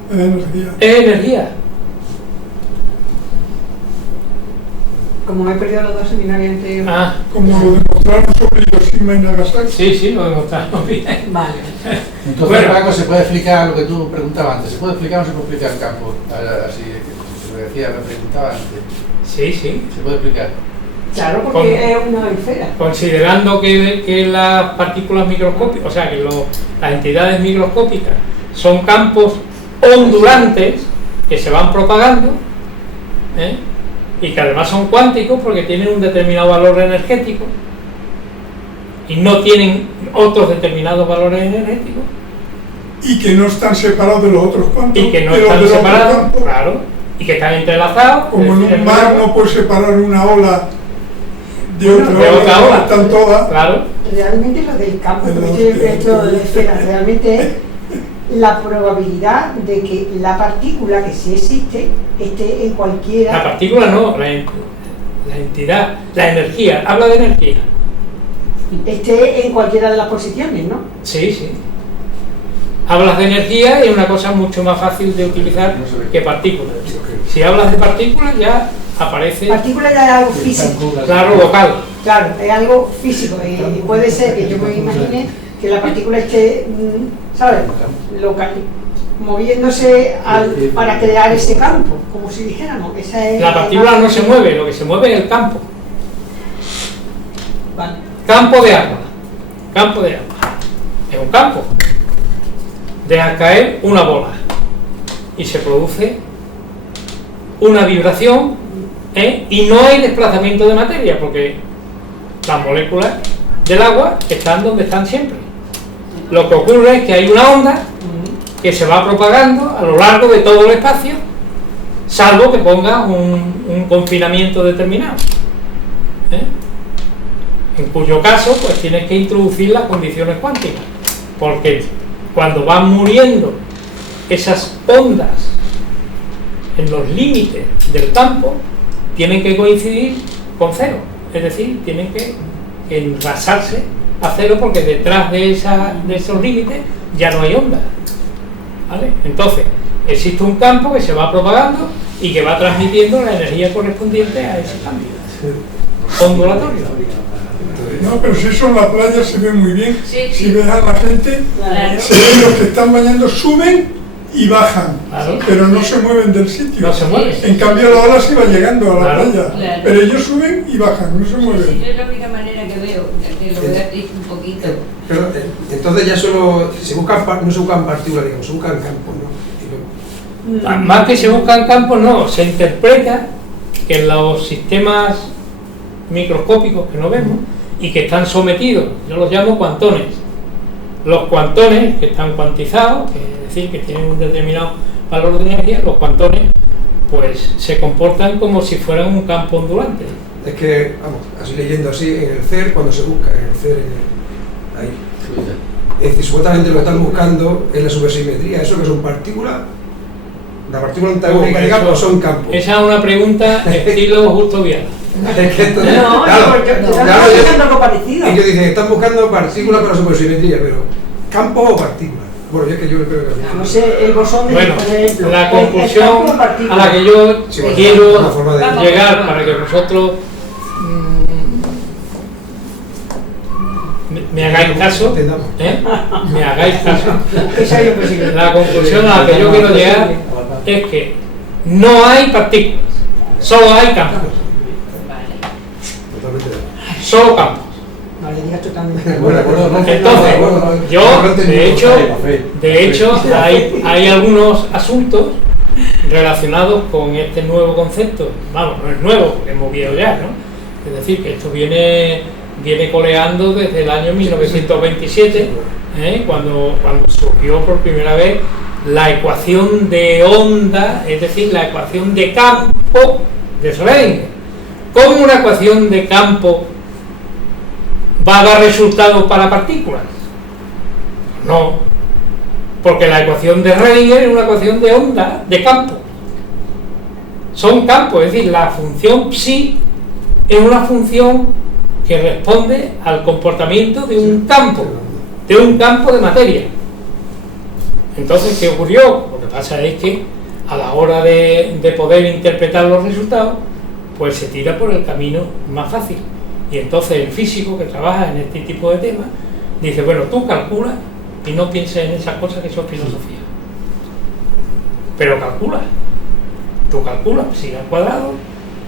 es energía. es energía. Como me he perdido los dos seminarios anteriores. Ah, Como lo demostraron sobre Hiroshima y Nagasaki. sí, lo demostramos bien. Vale. Entonces, Bueno. Paco, ¿se puede explicar lo que tú preguntabas antes? ¿Se puede explicar o no se puede explicar el campo? Así, se me decía, me preguntaba antes. Sí. ¿Se puede explicar? Claro, porque Con- es una esfera. Considerando que las partículas microscópicas, o sea, que las entidades microscópicas son campos ondulantes que se van propagando, ¿eh? Y que además son cuánticos porque tienen un determinado valor energético y no tienen otros determinados valores energéticos Y que no están separados de los otros cuantos. y que no de los están de los otros separados, campos. claro, y que están entrelazados. Como en es decir, un mar no puedes separar una ola de otra de otra ola. están todas. Claro, Realmente lo del campo, De porque los estoy que- esto de la esfera, realmente es la probabilidad de que la partícula que sí existe esté en la cualquiera. partícula no, la entidad, la energía, habla de energía. Esté en cualquiera de las posiciones, ¿no? Sí. Hablas de energía y es una cosa mucho más fácil de utilizar No se ve. que partículas. Si hablas de partículas ya aparece, Partícula ya es algo físico, claro, local. claro, es algo físico. Y puede ser que yo me imagine que la partícula esté, ¿sabes? Local, moviéndose para crear ese campo, como si dijéramos. Esa es La partícula no se mueve, lo que se mueve es el campo. Vale. Campo de agua. Campo de agua. Es un campo. Dejas caer una bola y se produce una vibración, y no hay desplazamiento de materia porque las moléculas del agua están donde están siempre. Lo que ocurre es que hay una onda que se va propagando a lo largo de todo el espacio, salvo que pongas un confinamiento determinado. en cuyo caso pues tienes que introducir las condiciones cuánticas, porque cuando van muriendo esas ondas en los límites del campo, tienen que coincidir con cero, es decir, tienen que enrasarse a cero, porque detrás de esos límites ya no hay ondas, ¿vale? Entonces existe un campo que se va propagando y que va transmitiendo la energía correspondiente a ese cambio ondulatorio. No, pero si eso en la playa se ve muy bien. Sí, Si sí. ves a la gente, Claro. se ven los que están bañando, suben y bajan, Claro. pero no se mueven del sitio. No se mueve. En cambio la ola se va llegando a la Claro. playa, Claro. pero ellos suben y bajan, no se Sí, mueven. yo es la única manera que veo, que lo voy a explicar un poquito. Pero entonces ya solo se buscan, no se buscan partículas, digamos, se buscan campos, ¿no? Más que se buscan campos, no, se interpreta que en los sistemas microscópicos que no vemos y que están sometidos, yo los llamo cuantones. Los cuantones que están cuantizados, es decir, que tienen un determinado valor de energía, los cuantones pues se comportan como si fueran un campo ondulante. Es que, vamos, así leyendo así, en el CER, cuando se busca, en el CER, ahí, es decir, supuestamente lo que están buscando es la supersimetría, eso que son partículas, la partícula antagónica de campos son campos. Esa es una pregunta estilo Justo Vial. Es que esto, No, claro, porque te claro, estás yo- buscando algo parecido. ellos dicen que están buscando partículas con la supersimetría, pero ¿campos o partículas? Bueno, yo es que yo creo que No sé, el bosón de, Bueno, por ejemplo. la el campo conclusión a partícula. la que yo Sí, bueno, quiero una forma de- llegar para que vosotros me hagáis caso, Entendamos. ¿eh? Me hagáis caso. Esa es lo que sí. La conclusión a la que yo quiero llegar es que no hay partículas, solo hay campos, Totalmente de acuerdo. solo campos. No le digas totalmente. Bueno, de acuerdo, no. Entonces, yo, no entendí. de hecho, hay algunos asuntos relacionados con este nuevo concepto. Vamos, no es nuevo, porque es muy viejo ya, ¿no? Es decir, que esto viene coleando desde el año 1927, cuando surgió por primera vez la ecuación de onda, es decir, la ecuación de campo de Schrödinger. ¿Cómo una ecuación de campo va a dar resultados para partículas? No, porque la ecuación de Schrödinger es una ecuación de onda, de campo. Son campos, es decir, la función psi es una función que responde al comportamiento de un campo de materia. Entonces, ¿qué ocurrió? Lo que pasa es que a la hora de poder interpretar los resultados, pues se tira por el camino más fácil. Y entonces el físico que trabaja en este tipo de temas dice, bueno, tú calculas y no pienses en esas cosas que son filosofía. Pero calcula. Tú calculas, sigue al cuadrado,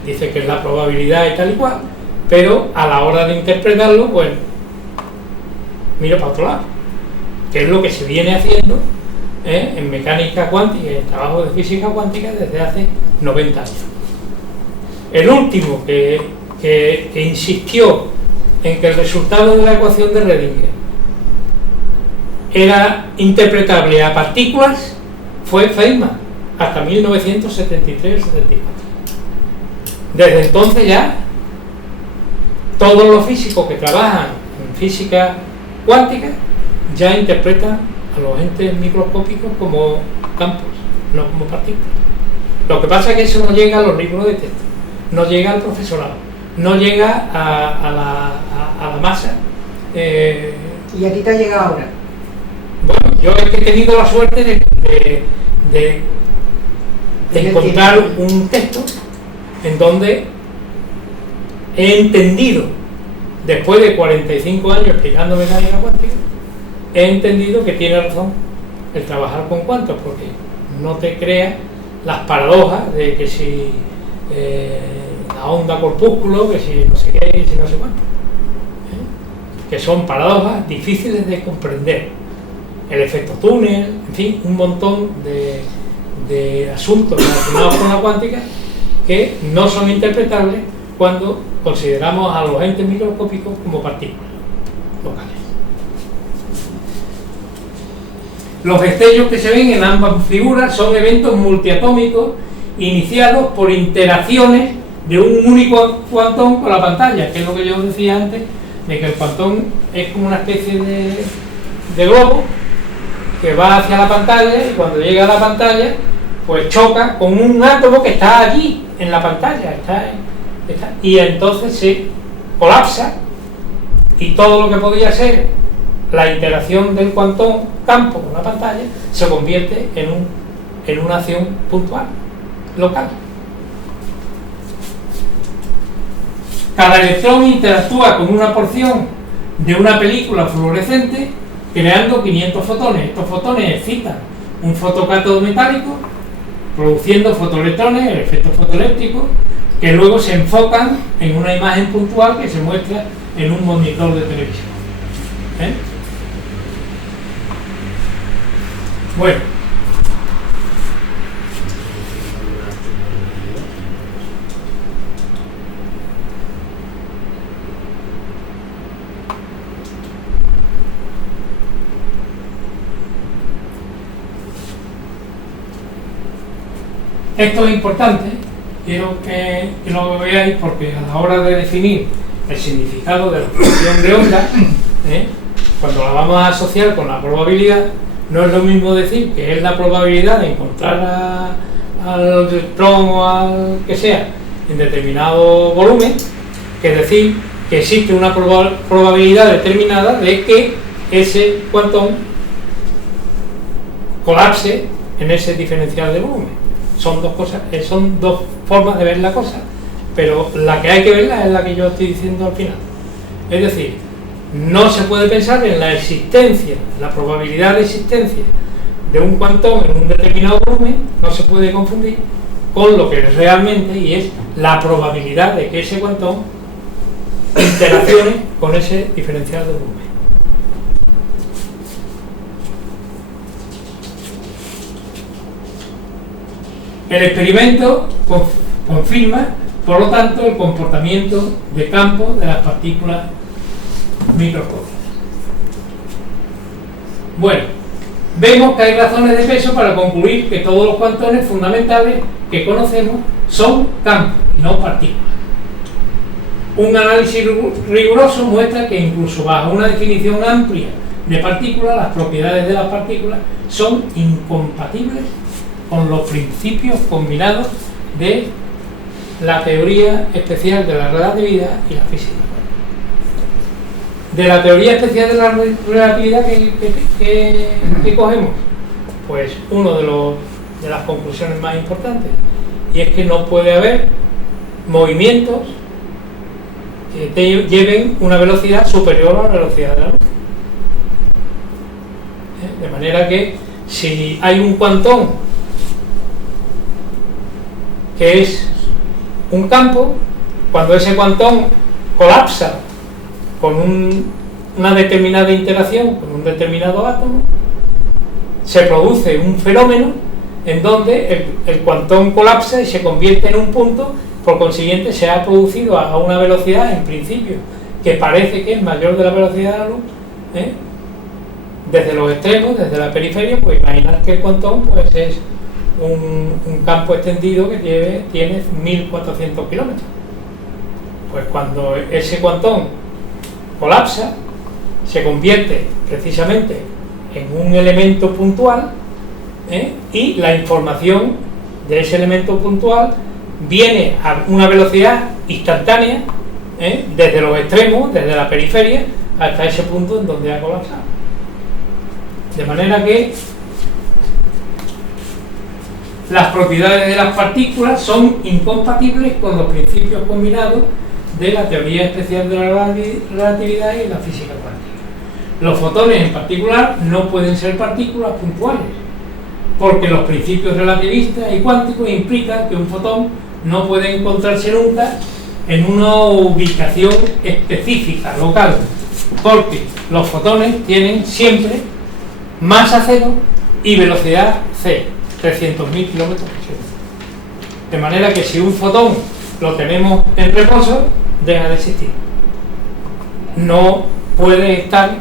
dice que es la probabilidad y tal y cual, pero a la hora de interpretarlo, pues mira para otro lado, que es lo que se viene haciendo en mecánica cuántica y en trabajo de física cuántica desde hace 90 años. El último que insistió en que el resultado de la ecuación de Schrödinger era interpretable a partículas fue Feynman, hasta 1973 o 74. Desde entonces ya todos los físicos que trabajan en física cuántica ya interpretan a los entes microscópicos como campos, no como partículas. Lo que pasa es que eso no llega a los libros de texto, no llega al profesorado, no llega a la masa. Y a ti te ha llegado ahora. Bueno, yo es que he tenido la suerte de encontrar un texto en donde he entendido, después de 45 años explicando mecánica cuántica, he entendido que tiene razón el trabajar con cuantos, porque no te crea las paradojas de que si la onda corpúsculo, que si no sé qué, y si no sé cuánto, que son paradojas difíciles de comprender. El efecto túnel, en fin, un montón de asuntos relacionados con la cuántica que no son interpretables cuando consideramos a los entes microscópicos como partículas locales. Los destellos que se ven en ambas figuras son eventos multiatómicos iniciados por interacciones de un único cuantón con la pantalla, que es lo que yo decía antes de que el cuantón es como una especie de globo que va hacia la pantalla y cuando llega a la pantalla pues choca con un átomo que está allí en la pantalla, y entonces se colapsa y todo lo que podía ser la interacción del cuantón campo con la pantalla se convierte en una acción puntual, local. Cada electrón interactúa con una porción de una película fluorescente creando 500 fotones. Estos fotones excitan un fotocátodo metálico produciendo fotoelectrones, el efecto fotoeléctrico, que luego se enfocan en una imagen puntual que se muestra en un monitor de televisión. Bueno, esto es importante, quiero que lo veáis porque a la hora de definir el significado de la función de onda, cuando la vamos a asociar con la probabilidad, no es lo mismo decir que es la probabilidad de encontrar al electrón o al que sea en determinado volumen, que decir que existe una probabilidad determinada de que ese cuantón colapse en ese diferencial de volumen. Son dos cosas, son dos formas de ver la cosa, pero la que hay que verla es la que yo estoy diciendo al final. Es decir, no se puede pensar en la existencia, la probabilidad de existencia de un cuantón en un determinado volumen, no se puede confundir con lo que es realmente, y es la probabilidad de que ese cuantón interaccione con ese diferencial de volumen. El experimento confirma, por lo tanto, el comportamiento de campo de las partículas microscópicas. Bueno, vemos que hay razones de peso para concluir que todos los cuantones fundamentales que conocemos son campos y no partículas. Un análisis riguroso muestra que incluso bajo una definición amplia de partículas, las propiedades de las partículas son incompatibles con los principios combinados de la teoría especial de la relatividad y la física. De la teoría especial de la relatividad que cogemos, pues uno de las conclusiones más importantes, y es que no puede haber movimientos que lleven una velocidad superior a la velocidad de la luz. De manera que si hay un cuantón que es un campo, cuando ese cuantón colapsa con una determinada interacción con un determinado átomo, se produce un fenómeno en donde el cuantón colapsa y se convierte en un punto, por consiguiente se ha producido a una velocidad en principio que parece que es mayor de la velocidad de la luz, desde los extremos, desde la periferia, pues imaginar que el cuantón pues es un campo extendido que tiene 1400 kilómetros. Pues cuando ese cuantón colapsa, se convierte precisamente en un elemento puntual, y la información de ese elemento puntual viene a una velocidad instantánea, desde los extremos, desde la periferia, hasta ese punto en donde ha colapsado. De manera que las propiedades de las partículas son incompatibles con los principios combinados de la teoría especial de la relatividad y la física cuántica. Los fotones en particular no pueden ser partículas puntuales, porque los principios relativistas y cuánticos implican que un fotón no puede encontrarse nunca en una ubicación específica, local, porque los fotones tienen siempre masa cero y velocidad c, 300.000 kilómetros por segundo. De manera que si un fotón lo tenemos en reposo, deja de existir. No puede estar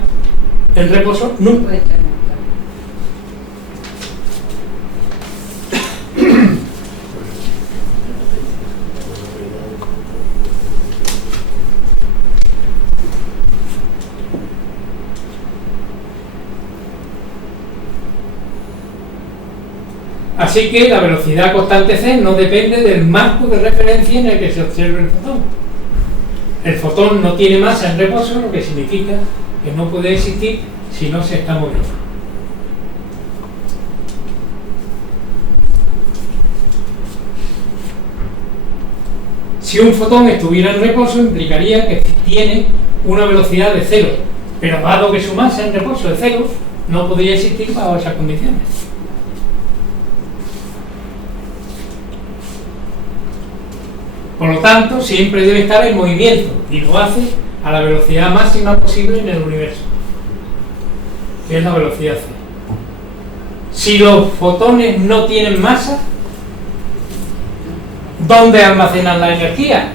en reposo nunca. Así que la velocidad constante c no depende del marco de referencia en el que se observa el fotón. El fotón no tiene masa en reposo, lo que significa que no puede existir si no se está moviendo. Si un fotón estuviera en reposo, implicaría que tiene una velocidad de cero, pero dado que su masa en reposo es cero, no podría existir bajo esas condiciones. Por lo tanto, siempre debe estar en movimiento y lo hace a la velocidad máxima posible en el universo, que es la velocidad c. Si los fotones no tienen masa, ¿dónde almacenan la energía?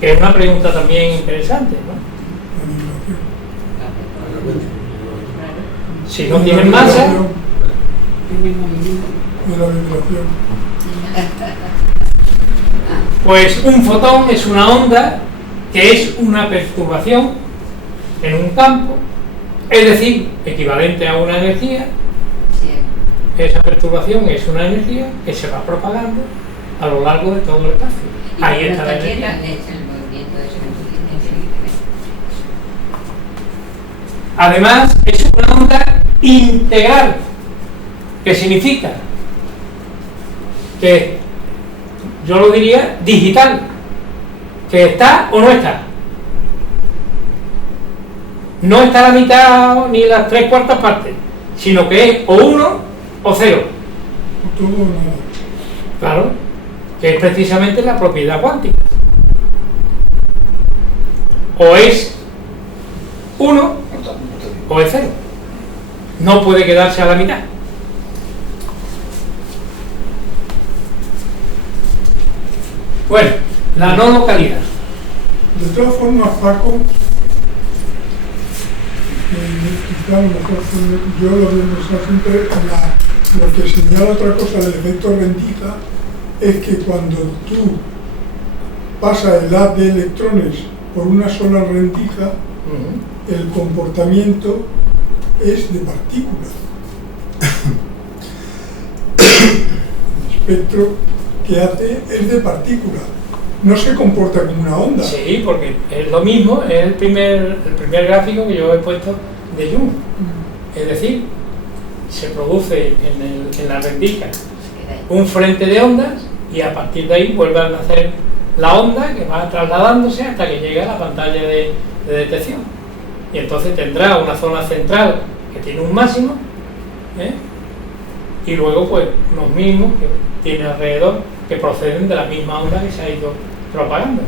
Que es una pregunta también interesante, ¿no? Si no tienen masa, pues un fotón es una onda que es una perturbación en un campo, es decir, equivalente a una energía. Esa perturbación es una energía que se va propagando a lo largo de todo el espacio. Ahí está la energía. Además, es una onda integral, que significa que yo lo diría digital, que está o no está. No está a la mitad ni las 3/4 partes, sino que es o 1 o 0. Claro, que es precisamente la propiedad cuántica. O es 1 o es 0. No puede quedarse a la mitad. Bueno, la no localidad. De todas formas, Paco, quizá a lo mejor yo lo veo siempre, lo que señala otra cosa del efecto rendija es que cuando tú pasas el haz de electrones por una sola rendija, el comportamiento es de partículas. El espectro que hace es de partículas, no se comporta como una onda. Sí, porque es lo mismo, es el primer gráfico que yo he puesto de Jung. Es decir, se produce en la rendija un frente de ondas y a partir de ahí vuelve a nacer la onda que va trasladándose hasta que llega a la pantalla de detección. Y entonces tendrá una zona central que tiene un máximo, y luego pues unos mínimos que tiene alrededor que proceden de la misma onda que se ha ido propagando.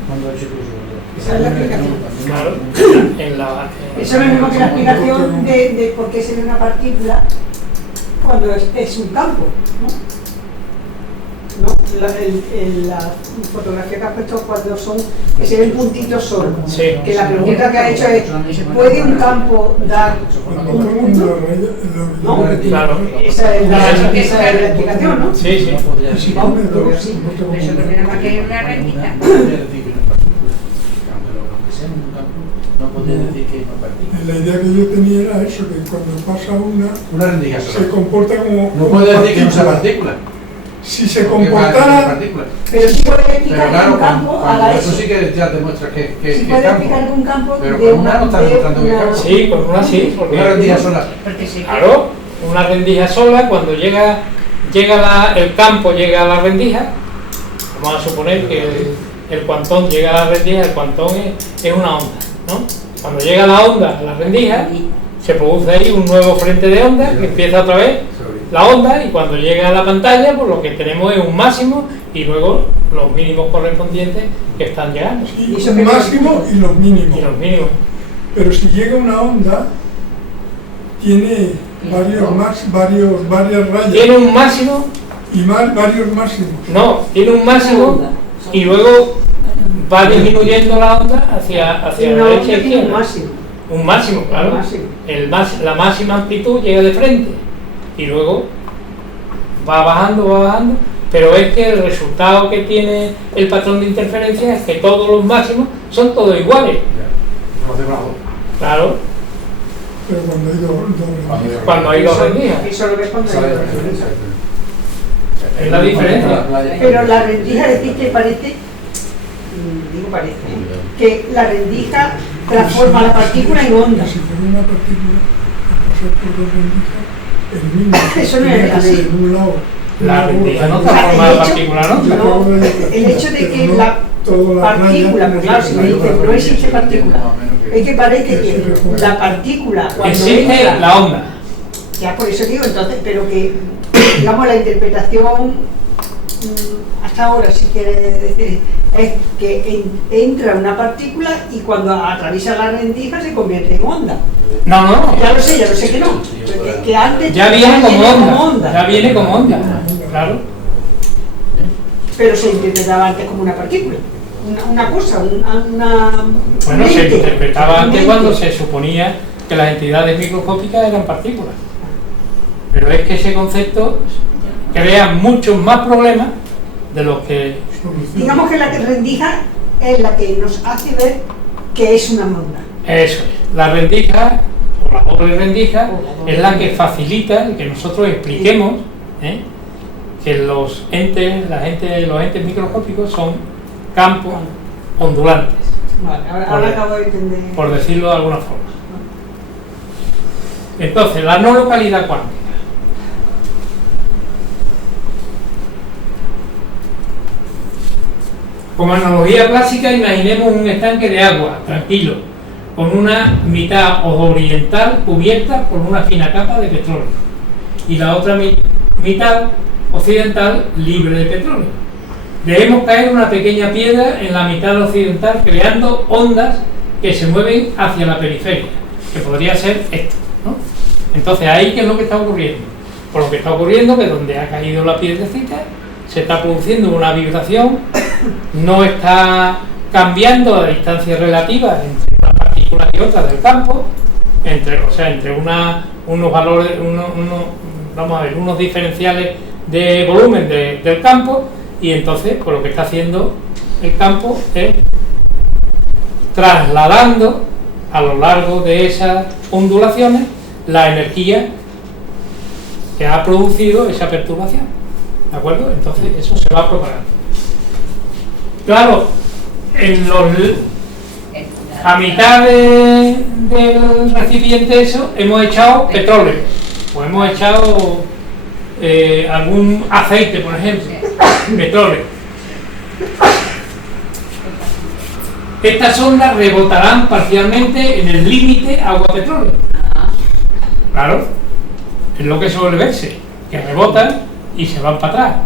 Esa es la explicación. Claro, Eso es lo mismo que la explicación de por qué se ve una partícula cuando es un campo, ¿no? La fotografía que has puesto cuando son que se ven puntitos solos. Sí. Que la pregunta que ha hecho es: ¿puede un campo dar un punto? ¿No? Claro. Esa es la explicación, ¿no? Sí, sí. Si come dos, Eso tendrá más que una rendija. No puede decir que es una partícula. la idea que yo tenía era eso, que cuando pasa una rendija se sola. comporta como No puede decir que no sea partícula. Si se comportara, pero sí puede Pero explicar claro, un campo a cuando la eso S. sí que ya demuestra que Sí es puede campo. explicar un campo Pero de con una no está demostrando que es campo. Sí, con una sí, porque Una rendija sola. Porque se claro, una rendija sola, cuando llega el campo llega a la rendija, vamos a suponer que el cuantón llega a la rendija, el cuantón es una onda, ¿no? Cuando llega la onda a la rendija, se produce ahí un nuevo frente de onda que empieza otra vez la onda, y cuando llega a la pantalla, pues lo que tenemos es un máximo y luego los mínimos correspondientes que están llegando. sí, un máximo y los mínimos. Y los mínimos. Pero si llega una onda, tiene varias rayas Tiene un máximo, y varios máximos. no, tiene un máximo y luego va disminuyendo la onda hacia la Una derecha onda e tiene un izquierda. máximo. Un máximo, claro. Un máximo. La máxima amplitud llega de frente y luego va bajando, pero es que el resultado que tiene el patrón de interferencia es que todos los máximos son todos iguales. Claro, Pero cuando hay dos rendijas. cuando hay dos rendijas. Eso lo ves cuando hay dos rendijas. Es la diferencia. Pero la rendija, es decir, que parece, que la rendija transforma la partícula en onda. Si fuera una partícula, al pasar por dos rendijas, Eso no es así. En un lado. La rendija no O sea, transforma el la hecho- partícula en onda. No, el hecho de que la partícula, pero claro, si me dicen no existe partícula, es que parece que la partícula cuando Existe entra, la onda. ya por eso digo, entonces, pero que digamos la interpretación hasta ahora, si quieres decir, es que entra una partícula y cuando atraviesa la rendija se convierte en onda. No. Ya lo sé que no, que antes Ya viene como onda, Ya viene como onda. Claro. pero se interpretaba antes como una partícula, una cosa, una Bueno, un se ente, interpretaba un antes ente. cuando se suponía que las entidades microscópicas eran partículas. Pero es que ese concepto crea muchos más problemas de los que... Digamos que la rendija es la que nos hace ver que es una onda. Eso es. La rendija, o la doble rendija, es la que facilita el que nosotros expliquemos que los entes microscópicos son campos ondulantes, Vale, ahora acabo de entender. por decirlo de alguna forma. Entonces, la no localidad cuántica. Como analogía clásica, imaginemos un estanque de agua, tranquilo, con una mitad oriental cubierta por una fina capa de petróleo y la otra mitad occidental libre de petróleo. Debemos caer una pequeña piedra en la mitad occidental creando ondas que se mueven hacia la periferia, que podría ser esto, ¿no? Entonces, ahí, ¿qué es lo que está ocurriendo? Pues lo que está ocurriendo es que donde ha caído la piedrecita se está produciendo una vibración, no está cambiando la distancia relativa entre una partícula y otra del campo, entre unos valores, unos diferenciales de volumen del campo, y entonces pues lo que está haciendo el campo es trasladando a lo largo de esas ondulaciones la energía que ha producido esa perturbación, ¿de acuerdo? Entonces eso se va propagando. Claro, a mitad del recipiente eso hemos echado petróleo, o hemos echado algún aceite, por ejemplo, petróleo. Estas ondas rebotarán parcialmente en el límite agua-petróleo. Claro, es lo que suele verse, que rebotan y se van para atrás.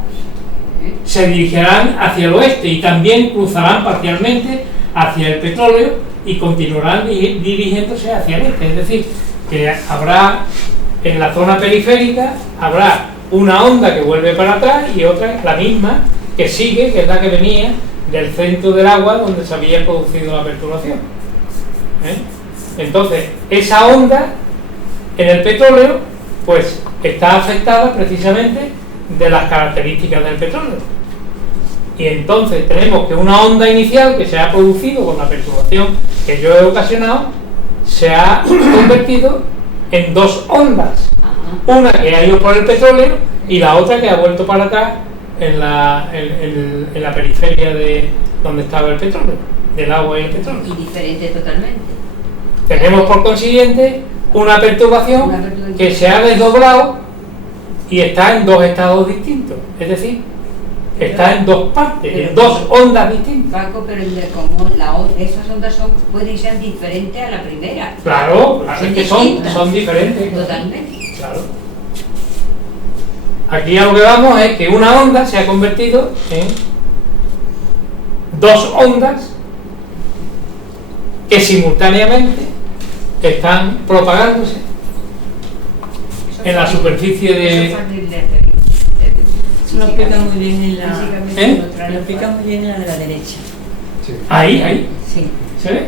Se dirigirán hacia el oeste y también cruzarán parcialmente hacia el petróleo y continuarán dirigiéndose hacia el este. Es decir, que habrá en la zona periférica habrá una onda que vuelve para atrás y otra, la misma, que sigue, que es la que venía del centro del agua donde se había producido la perturbación. Entonces, esa onda en el petróleo pues está afectada precisamente de las características del petróleo. Y entonces tenemos que una onda inicial que se ha producido con la perturbación que yo he ocasionado se ha convertido en dos ondas. Una que ha ido por el petróleo y la otra que ha vuelto para atrás en la periferia de donde estaba el petróleo, del agua y el petróleo. Y diferente totalmente. Tenemos por consiguiente una perturbación que se ha desdoblado y está en dos estados distintos, es decir, está en dos partes, en dos ondas distintas. Paco, pero como esas ondas pueden ser diferentes a la primera. Claro, es que son distintas. diferentes. Totalmente. Claro. Aquí a lo que vamos es que una onda se ha convertido en dos ondas que simultáneamente están propagándose en la superficie de... Eso es fácil de hacer. Eso lo explica muy bien en la... ¿Eh? Lo explica muy bien en la de la derecha. Sí. Ahí, Sí. ¿se ve?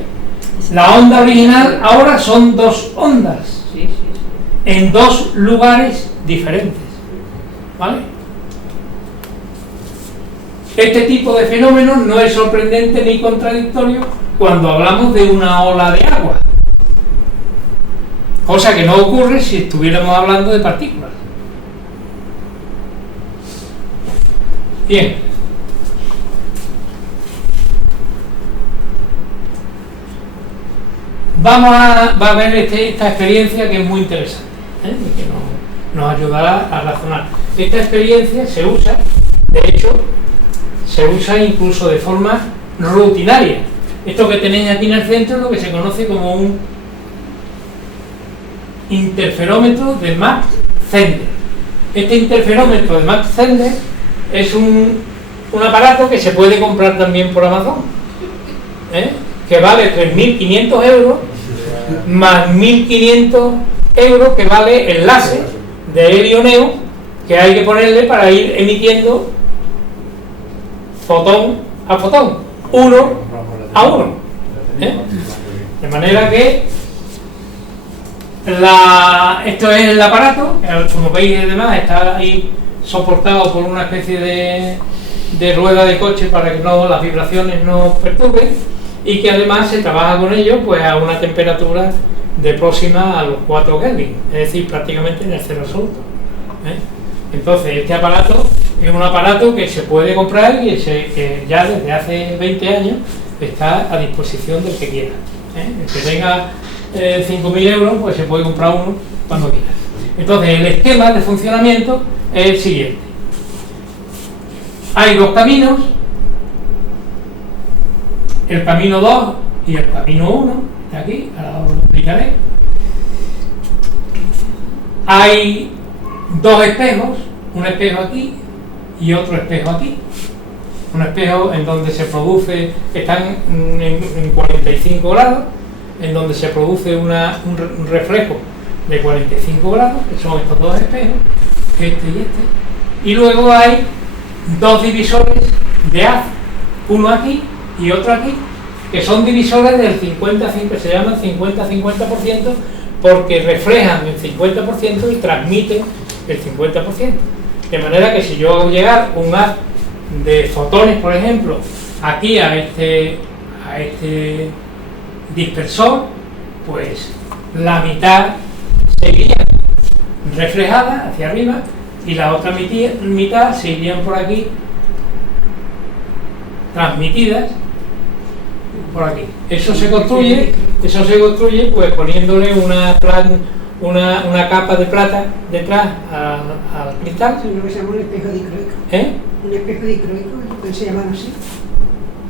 La onda original ahora son dos ondas Sí. en dos lugares diferentes, ¿vale? Este tipo de fenómenos no es sorprendente ni contradictorio cuando hablamos de una ola de agua, cosa que no ocurre si estuviéramos hablando de partículas. Bien. Va a ver esta experiencia que es muy interesante, ¿eh? Y que nos ayudará a razonar. Esta experiencia se usa, de hecho, se usa incluso de forma rutinaria. Esto que tenéis aquí en el centro es lo que se conoce como un interferómetro de Mach-Zehnder. Este interferómetro de Mach-Zehnder es un aparato que se puede comprar también por Amazon, ¿eh? Que vale 3.500 euros más 1.500 euros que vale el láser de helio neo que hay que ponerle para ir emitiendo fotón a fotón, uno a uno, ¿eh? De manera que esto es el aparato, como veis además está ahí soportado por una especie de rueda de coche para que las vibraciones no perturben, y que además se trabaja con ello pues a una temperatura de próxima a los 4 Kelvin, es decir, prácticamente en el cero absoluto, ¿eh? Entonces este aparato es un aparato que se puede comprar y que ya desde hace 20 años está a disposición del que quiera, ¿eh? El que tenga 5.000 euros pues se puede comprar uno cuando quiera. Entonces el esquema de funcionamiento es el siguiente: hay dos caminos, el camino 2 y el camino 1, está aquí, ahora os lo explicaré. Hay dos espejos, un espejo aquí y otro espejo aquí. Un espejo en donde se produce, están en 45 grados, en donde se produce un reflejo de 45 grados, que son estos dos espejos, este y este. Y luego hay dos divisores de haz, uno aquí y otro aquí, que son divisores del 50-50, se llaman 50-50%, porque reflejan el 50% y transmiten el 50%. De manera que si yo hago llegar un haz de fotones, por ejemplo, aquí a este dispersor, pues la mitad seguiría reflejada hacia arriba y la otra mitad se irían por aquí transmitidas por aquí. Eso se construye pues poniéndole una capa de plata detrás al cristal. Eso es lo que se llama un espejo dicroico. ¿Eh? Un espejo dicroico, ¿puede se llaman así?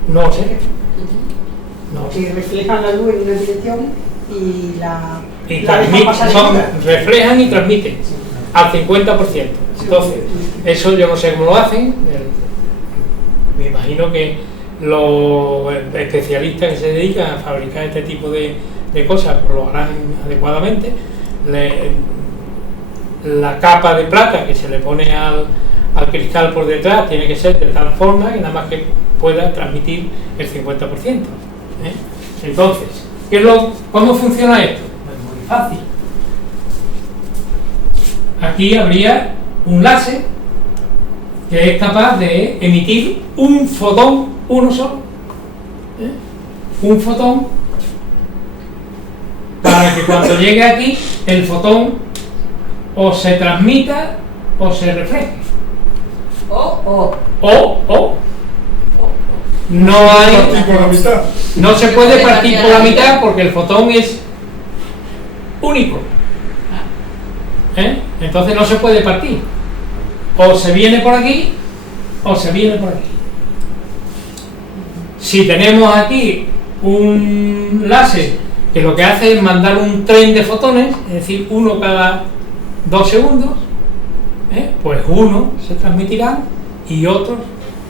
No sé. No sé. Que reflejan la luz en una dirección y reflejan y transmiten al 50%. Entonces, eso yo no sé cómo lo hacen. Me imagino que los especialistas que se dedican a fabricar este tipo de cosas lo harán adecuadamente. La capa de plata que se le pone al cristal por detrás tiene que ser de tal forma que nada más que pueda transmitir el 50%, ¿eh? Entonces, ¿cómo funciona esto? Es muy fácil. Aquí habría un láser que es capaz de emitir un fotón, uno solo, ¿eh? Un fotón, para que cuando llegue aquí el fotón o se transmita o se refleje. No se puede partir por la mitad porque el fotón es único, ¿eh? Entonces no se puede partir, o se viene por aquí o se viene por aquí. Si tenemos aquí un láser que lo que hace es mandar un tren de fotones, es decir, uno cada 2 segundos, pues uno se transmitirá y otros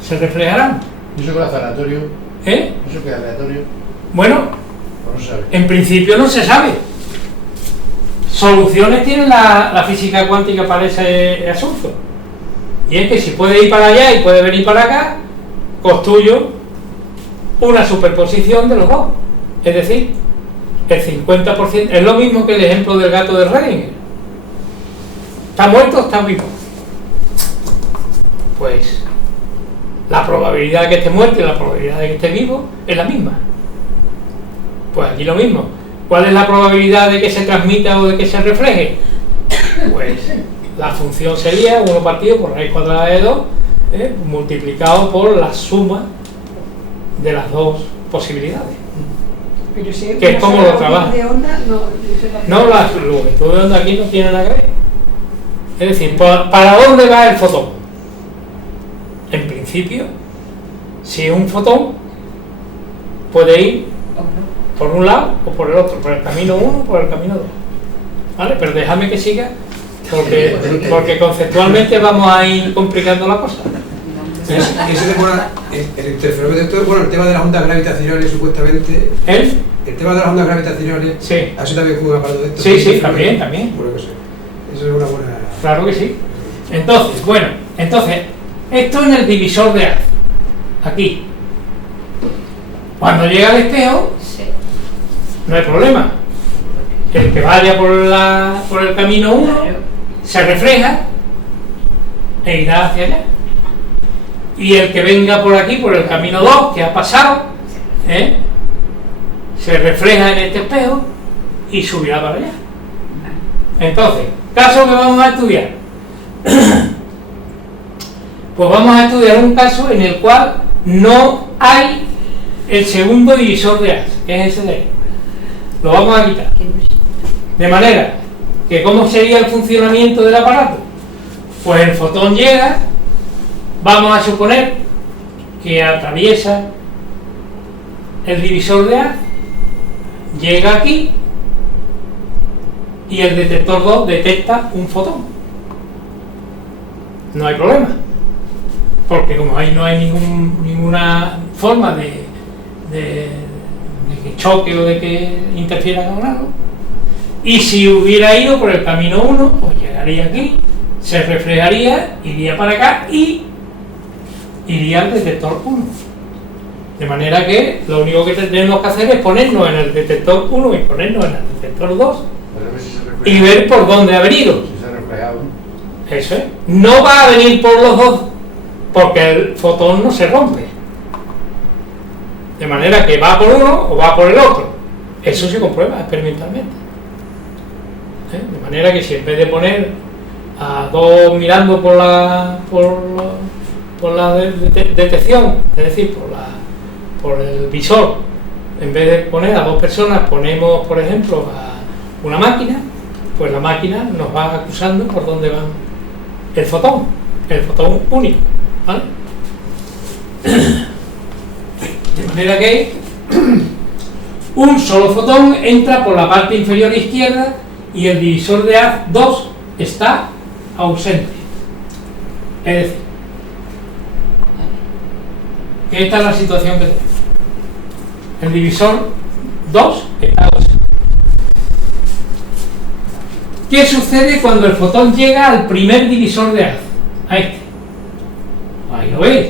se reflejarán. ¿Y eso queda aleatorio? ¿Eso queda aleatorio? Bueno, no se sabe. En principio no se sabe. Soluciones tiene la física cuántica para ese asunto. Y es que si puede ir para allá y puede venir para acá, construyo una superposición de los dos. Es decir, el 50%, es lo mismo que el ejemplo del gato de Schrödinger. ¿Está muerto o está vivo? Pues la probabilidad de que esté muerto y la probabilidad de que esté vivo es la misma. Pues aquí lo mismo. ¿Cuál es la probabilidad de que se transmita o de que se refleje? Pues la función sería 1 partido por raíz cuadrada de 2, multiplicado por la suma de las dos posibilidades. Pero si Que es como lo trabaja. de onda, No, la longitud de onda aquí no tiene nada que ver. Es decir, ¿para dónde va el fotón? En principio, si un fotón puede ir por un lado o por el otro, por el camino 1 o por el camino 2. ¿Vale? Pero déjame que siga, porque conceptualmente vamos a ir complicando la cosa. Eso recuerda el interferómetro, bueno, el tema de las ondas gravitacionales, supuestamente. El tema de las ondas gravitacionales, Sí. así también como un aparato de esto. Sí, también. Bueno, que sé. Eso es una buena. Claro que sí. Entonces, esto en el divisor de haz. Aquí. Cuando llega al espejo, no hay problema. El que vaya por el camino 1 se refleja e irá hacia allá. Y el que venga por aquí, por el camino 2, que ha pasado, se refleja en este espejo y subirá para allá. Entonces, caso que vamos a estudiar. Pues vamos a estudiar un caso en el cual no hay el segundo divisor de haz, que es ese de ahí. Lo vamos a quitar. De manera que, ¿cómo sería el funcionamiento del aparato? Pues el fotón llega, vamos a suponer que atraviesa el divisor de haz, llega aquí y el detector 2 detecta un fotón. No hay problema, porque como ahí no hay ninguna forma de que choque o de que interfiera con algo. Y si hubiera ido por el camino 1, pues llegaría aquí, se reflejaría, iría para acá y iría al detector 1. De manera que lo único que tenemos que hacer es ponernos en el detector 1 y ponernos en el detector 2 y ver por dónde ha venido. Eso es. No va a venir por los dos, porque el fotón no se rompe. De manera que va por uno o va por el otro. Eso se comprueba experimentalmente. De manera que si en vez de poner a dos mirando por la detección, es decir, por el visor, en vez de poner a dos personas, ponemos, por ejemplo, a una máquina, pues la máquina nos va acusando por dónde va el fotón único, ¿vale? De manera que un solo fotón entra por la parte inferior izquierda y el divisor de haz 2 está ausente. Es decir, que esta es la situación que tenemos. El divisor 2 está ausente. ¿Qué sucede cuando el fotón llega al primer divisor de haz? A este. Ahí lo veis.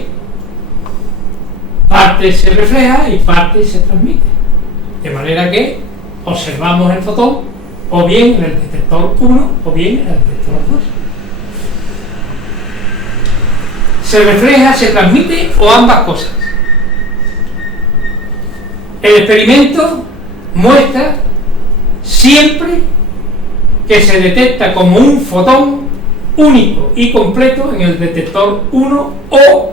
Parte se refleja y parte se transmite. De manera que observamos el fotón o bien en el detector 1 o bien en el detector 2. Se refleja, se transmite o ambas cosas. El experimento muestra siempre que se detecta como un fotón único y completo en el detector 1 o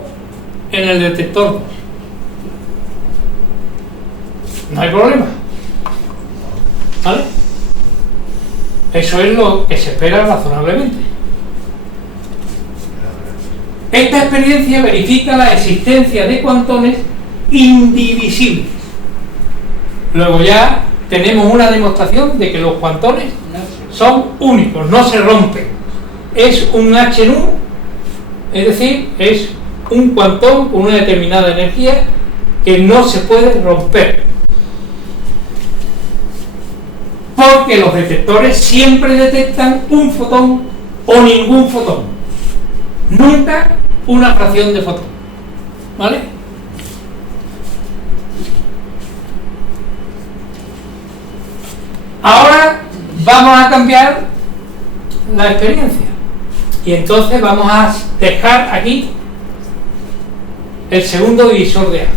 en el detector 2. No hay problema, ¿vale? Eso es lo que se espera razonablemente. Esta experiencia verifica la existencia de cuantones indivisibles. Luego ya tenemos una demostración de que los cuantones son únicos, no se rompen. Es un H nu, es decir, es un cuantón con una determinada energía que no se puede romper. Porque los detectores siempre detectan un fotón o ningún fotón. Nunca una fracción de fotón. ¿Vale? Ahora vamos a cambiar la experiencia. Y entonces vamos a dejar aquí el segundo divisor de haz.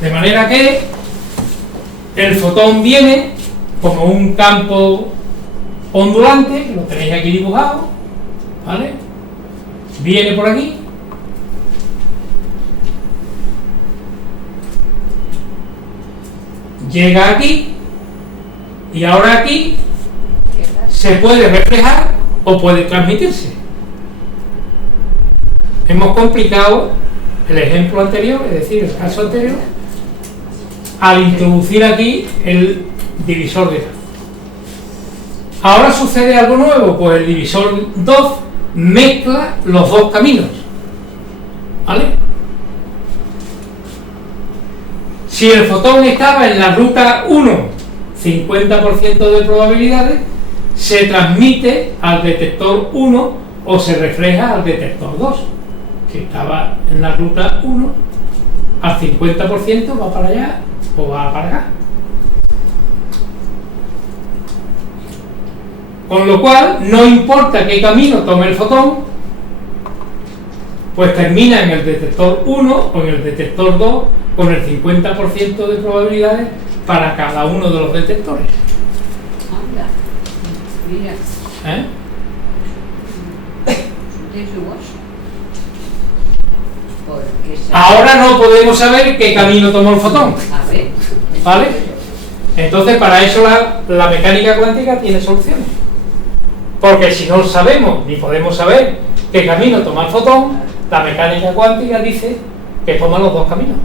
De manera que el fotón viene como un campo ondulante, que lo tenéis aquí dibujado, ¿vale? Viene por aquí, llega aquí, y ahora aquí se puede reflejar o puede transmitirse. Hemos complicado el ejemplo anterior, es decir, el caso anterior, al introducir aquí el divisor de 2. Ahora sucede algo nuevo, pues el divisor 2 mezcla los dos caminos, ¿vale? Si el fotón estaba en la ruta 1, 50% de probabilidades, se transmite al detector 1 o se refleja al detector 2. Si estaba en la ruta 1, al 50% va para allá o va para acá. Con lo cual, no importa qué camino tome el fotón, pues termina en el detector 1 o en el detector 2 con el 50% de probabilidades para cada uno de los detectores. Anda, mira, ¿Eh? de su voz. Porque Ahora no podemos saber qué camino tomó el fotón, A ver. ¿vale? Entonces, para eso la mecánica cuántica tiene soluciones. Porque si no sabemos ni podemos saber qué camino toma el fotón, la mecánica cuántica dice que toma los dos caminos.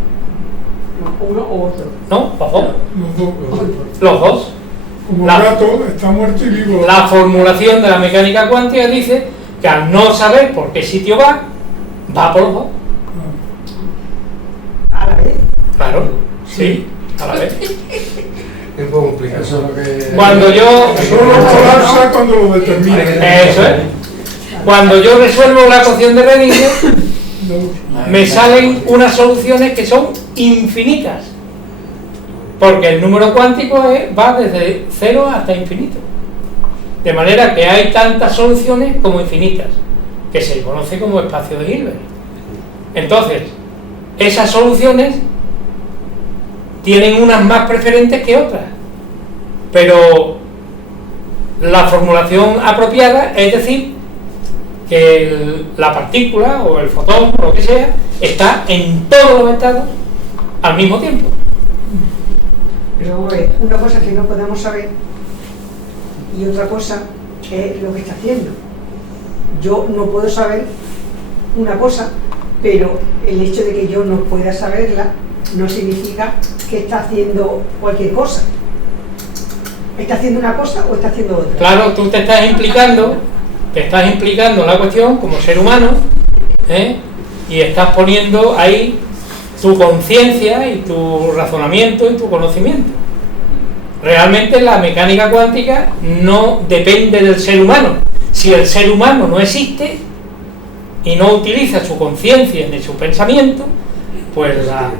No, uno o otro. ¿No? Los dos. Los dos. Los dos. Como La- el gato está muerto y vivo. La formulación de la mecánica cuántica dice que al no saber por qué sitio va por los dos. A la vez. Claro, sí, a la vez. Es un poco complicado. Eso es lo que... Cuando yo... Solo colapsa cuando lo determina. Eso es. Cuando yo resuelvo la ecuación de Redinger, me salen unas soluciones que son infinitas. Porque el número cuántico va desde 0 hasta infinito. De manera que hay tantas soluciones como infinitas, que se conoce como espacio de Hilbert. Entonces, esas soluciones tienen unas más preferentes que otras. Pero la formulación apropiada es decir que la partícula o el fotón o lo que sea está en todos los estados al mismo tiempo. Pero una cosa que no podemos saber y otra cosa es lo que está haciendo. Yo no puedo saber una cosa, pero el hecho de que yo no pueda saberla no significa que está haciendo cualquier cosa. ¿Está haciendo una cosa o está haciendo otra? Claro, tú te estás implicando en la cuestión como ser humano, ¿eh? Y estás poniendo ahí tu conciencia y tu razonamiento y tu conocimiento. Realmente la mecánica cuántica no depende del ser humano. Si el ser humano no existe y no utiliza su conciencia ni su pensamiento, pues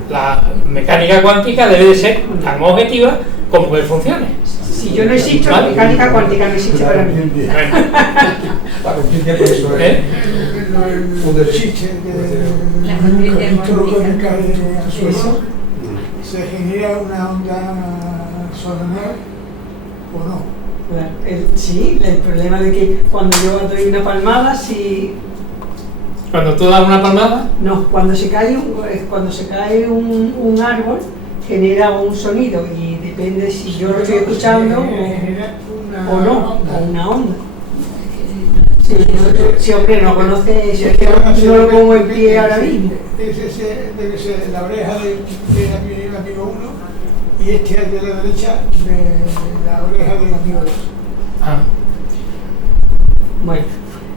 la mecánica cuántica debe de ser tan objetiva como que funcione. Si yo no existo, la ¿Vale? mecánica cuántica no existe para mí. Bueno, Para entender eso ¿eh? un derecho. La En un matriz capítulo cuántica. que cae al suelo, Eso. ¿se genera una onda sonora o no? Sí, el problema de que cuando yo doy una palmada, si Cuando tú das una palmada, no, cuando se cae un árbol genera un sonido y depende si yo lo estoy escuchando Genera o no, o una onda. Si hombre no conoce eso, es que no lo pongo en pie ahora mismo. Debe ser la oreja del amigo 1 y este es de la derecha de la oreja del amigo 2. ah, Bueno,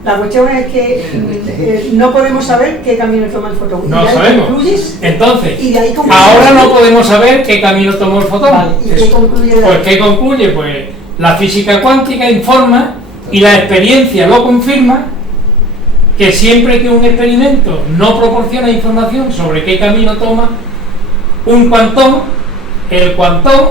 la cuestión es que no podemos saber qué camino toma el fotón. no ¿Y de ahí sabemos. concluyes? Entonces, ¿Y de ahí concluyes? ahora no podemos saber qué camino tomó el fotón. Vale, ¿y qué concluye de Pues ahí? ¿qué concluye? Pues la física cuántica informa y la experiencia lo confirma que siempre que un experimento no proporciona información sobre qué camino toma un cuantón, el cuantón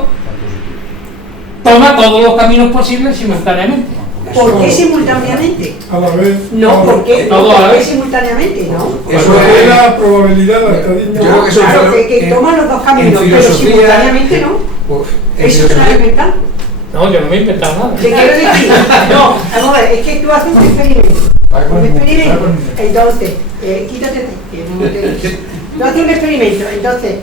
toma todos los caminos posibles simultáneamente. ¿Por qué simultáneamente? A la vez. No, ¿por qué? Todo a la ¿Por qué vez. simultáneamente? No. Eso Es es la probabilidad, la Yo estadística. creo que eso Claro, fue- que toman los dos caminos, en pero filosofía- simultáneamente no. Uf, en Eso es filosofía- fundamental. No, yo no me he inventado nada. Te quiero decir, no, vamos a ver, es que tú haces un experimento. Entonces, quítate de aquí, que no te... Tú haces un experimento, entonces,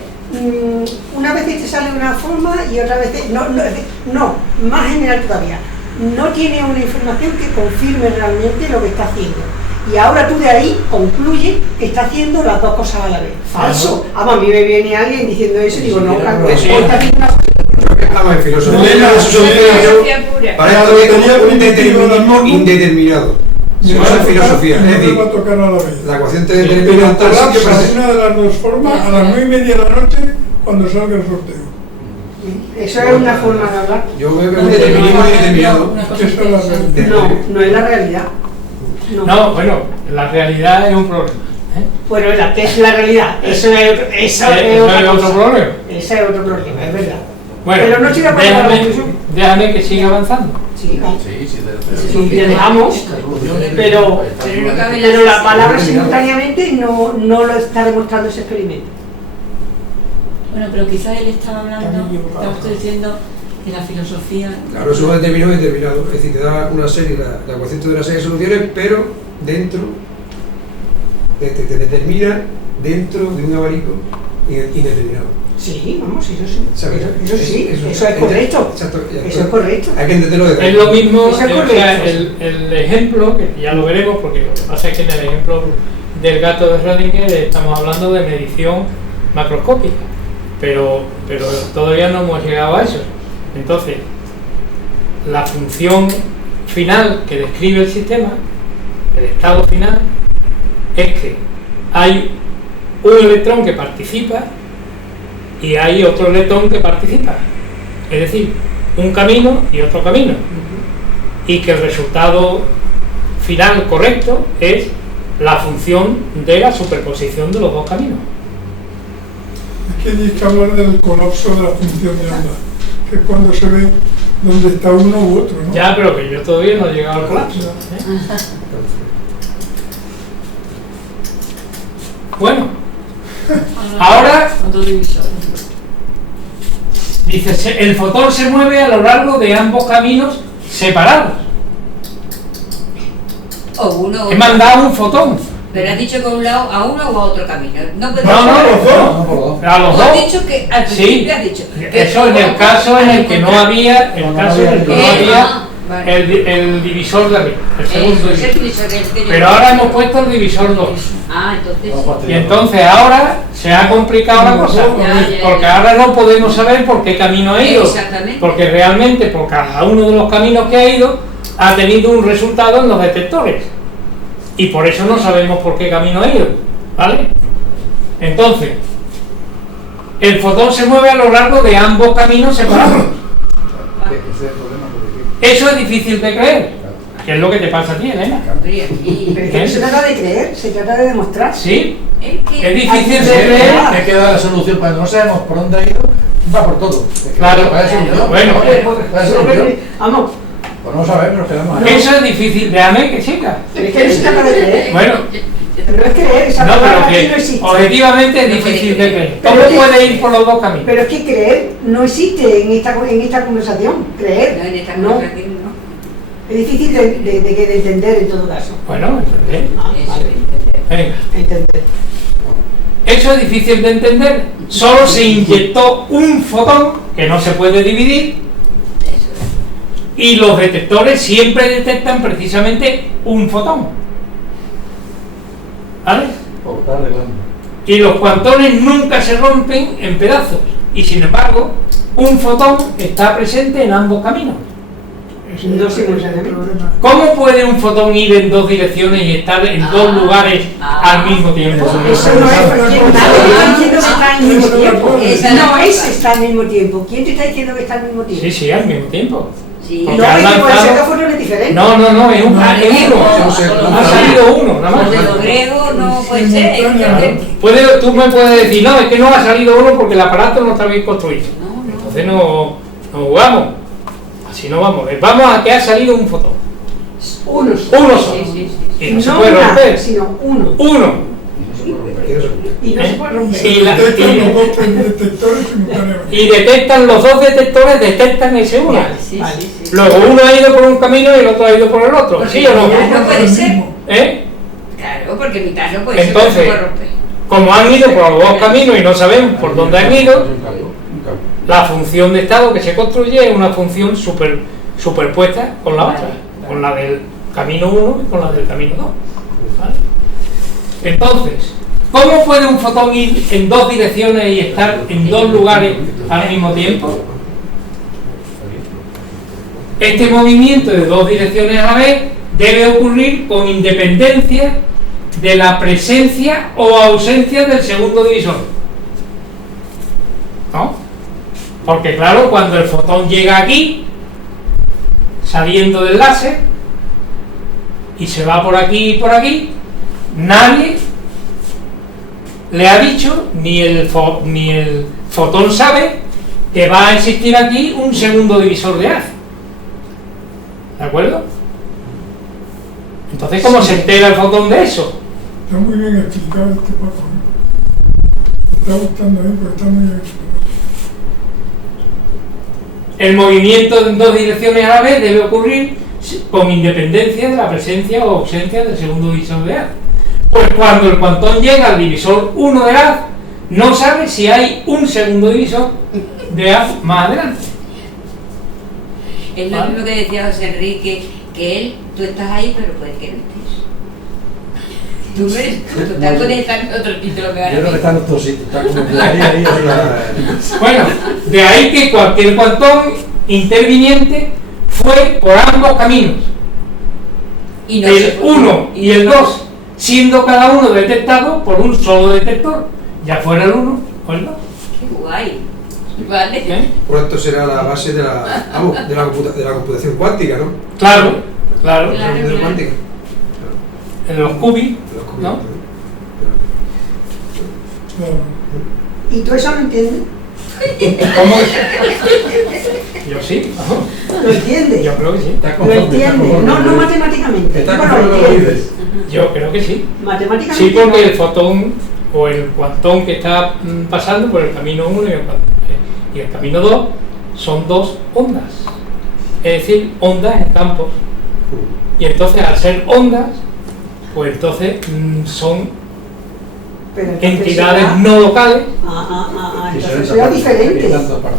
una vez te sale una forma y otra vez... No, más general todavía. No tiene una información que confirme realmente lo que está haciendo. Y ahora tú de ahí concluyes que está haciendo las dos cosas a la vez. Falso. A mí me viene alguien diciendo eso y digo, no, claro, está haciendo una cosa. Hablamos de filosofía, para esto hay un determinismo indeterminado. Eso es filosofía, es decir, la ecuación te determina tal sitio para hacer. Una de las dos formas a las 9:30 de la noche cuando salga el sorteo. Eso es una forma de hablar. Yo veo que es un determinismo indeterminado. No es la realidad. No, bueno, la realidad es un problema. Bueno, ¿qué es la realidad? Eso es otro problema. Ese es otro problema, es verdad. Bueno, pero no estoy de acuerdo con la conclusión. Déjame que siga avanzando. Sí, Sí, le dejamos, pero la palabra simultáneamente no lo está demostrando ese experimento. Bueno, pero quizás él estaba hablando, estaba usted diciendo que la filosofía... Claro, eso es determinado. Es decir, te da una serie, la ecuación te da una serie de soluciones, pero dentro, te determina dentro de un abanico indeterminado. Sí, vamos, eso sí. Eso Eso es correcto. Exacto. Eso es correcto. Hay que entenderlo de Es lo mismo, Eso es o sea, el ejemplo, que ya lo veremos, porque lo que pasa es que en el ejemplo del gato de Schrödinger estamos hablando de medición macroscópica, pero todavía no hemos llegado a eso. Entonces, la función final que describe el sistema, el estado final, es que hay un electrón que participa y hay otro electrón que participa, es decir, un camino y otro camino, y que el resultado final correcto es la función de la superposición de los dos caminos. Es que hay que hablar del colapso de la función de onda, que es cuando se ve dónde está uno u otro, ¿no? Ya, pero que yo todavía no he llegado al colapso. Bueno, ahora dice, el fotón se mueve a lo largo de ambos caminos separados. He mandado un fotón. Pero has dicho que a uno o a otro camino. No, a los dos. Has dicho que al principio has dicho que eso en el caso en el que no había, el divisor de arriba, el segundo divisor. Pero ahora hemos puesto el divisor 2. Entonces y entonces ahora se ha complicado la cosa, porque ahora no podemos saber por qué camino ha ido, porque realmente por cada uno de los caminos que ha ido ha tenido un resultado en los detectores y por eso no sabemos por qué camino ha ido, ¿vale? Entonces el fotón se mueve a lo largo de ambos caminos separados. Eso es difícil de creer, que es lo que te pasa a ti, Elena. Pero es que no se trata de creer, se trata de demostrar. Sí, es difícil de creer. Hay que dar la solución, cuando no sabemos por dónde ha ido, va por todo. Claro, bueno, vamos. Pues no sabemos, nos quedamos ahí. Eso es difícil, déjame que chica. Pero es que no se trata de creer. Bueno, pero es creer, esa no, palabra pero aquí no que existe. objetivamente es difícil de creer. ¿Cómo puede ir por los dos caminos? Pero es que creer no existe en esta conversación. Creer, no. Es difícil de entender en todo caso. Bueno, entender. Venga. Entender. Eso es difícil de entender. Solo se inyectó un fotón que no se puede dividir y los detectores siempre detectan precisamente un fotón. ¿Vale? Y los cuantones nunca se rompen en pedazos y sin embargo un fotón está presente en ambos caminos. No simultáneamente. ¿Cómo puede un fotón ir en dos direcciones y estar en dos lugares al mismo tiempo? Eso no es porque nadie está diciendo que está al mismo tiempo. No es está al mismo tiempo. ¿Quién te está diciendo que está al mismo tiempo? Sí, al mismo tiempo. Sí. Porque No, han es que puede ser lanzado- dos fotones diferentes. No, es uno. Ha salido uno, nada Los de los más. griegos no puede ser. Tú me puedes decir, no, es que no ha salido uno porque el aparato no está bien construido. Entonces no jugamos. Así no vamos. Vamos a que ha salido un fotón. Uno Uno solo. Sí. Y no se No puede una, romper. sino uno. Uno. Y Y no se puede romper. Y la- Detectan los dos detectores simultáneamente. y detectan los dos detectores, detectan ese uno. Vale, sí, Vale. sí, sí. Luego uno ha ido por un camino y el otro ha ido por el otro, Porque ¿sí o no? mitad no puede ser. ¿Eh? Claro, porque mitad no puede ser, Entonces, no se puede romper. Como han ido por los dos caminos y no sabemos por dónde han ido, Un campo. la función de estado que se construye es una función superpuesta con la otra, con la del camino 1 y con la del camino 2. ¿Vale? Entonces, ¿cómo puede un fotón ir en dos direcciones y estar en dos lugares al mismo tiempo? Este movimiento de dos direcciones a la vez debe ocurrir con independencia de la presencia o ausencia del segundo divisor. ¿No? Porque claro, cuando el fotón llega aquí, saliendo del láser, y se va por aquí y por aquí, nadie le ha dicho, ni el fotón sabe que va a existir aquí un segundo divisor de haz. ¿De acuerdo? Entonces, ¿cómo se entera el fotón de eso? Está muy bien explicado este Paco. Me está gustando porque está muy bien explicado. El movimiento en dos direcciones a la vez debe ocurrir con independencia de la presencia o ausencia del segundo divisor de haz. Pues cuando el cuantón llega al divisor 1 de haz, no sabe si hay un segundo divisor de haz más adelante. Es lo ¿Vale? mismo que decía José Enrique, que él, tú estás ahí, pero puede que no estés. Tú estás conectando otro título que Yo creo que ahora están los dos sitios, está como de ahí, Bueno, de ahí que cualquier cuantón interviniente fue por ambos caminos, y no el se- 1 y el 2, siendo cada uno detectado por un solo detector, ya fuera el 1 o el 2. Qué guay. Vale. ¿Eh? Por esto será la base de la computación cuántica, ¿no? Claro, claro, Claro. La computación cuántica. en los qubits, Los códigos, ¿no? Claro. ¿Y tú eso lo entiendes? ¿Cómo? Yo sí, ¿no? ¿Lo entiendes? Yo creo que sí. Está ¿Lo conforme, entiendes? No matemáticamente. Está Digo, conforme lo con lo que entiendes. dices. Yo creo que sí. Matemáticamente. Sí, porque no. el fotón o el cuantón que está pasando por el camino 1 y el camino 2 son dos ondas, es decir, ondas en campos. Y entonces, al ser ondas, pues entonces son Pero entonces entidades será- no locales. Entonces eso ya es diferente.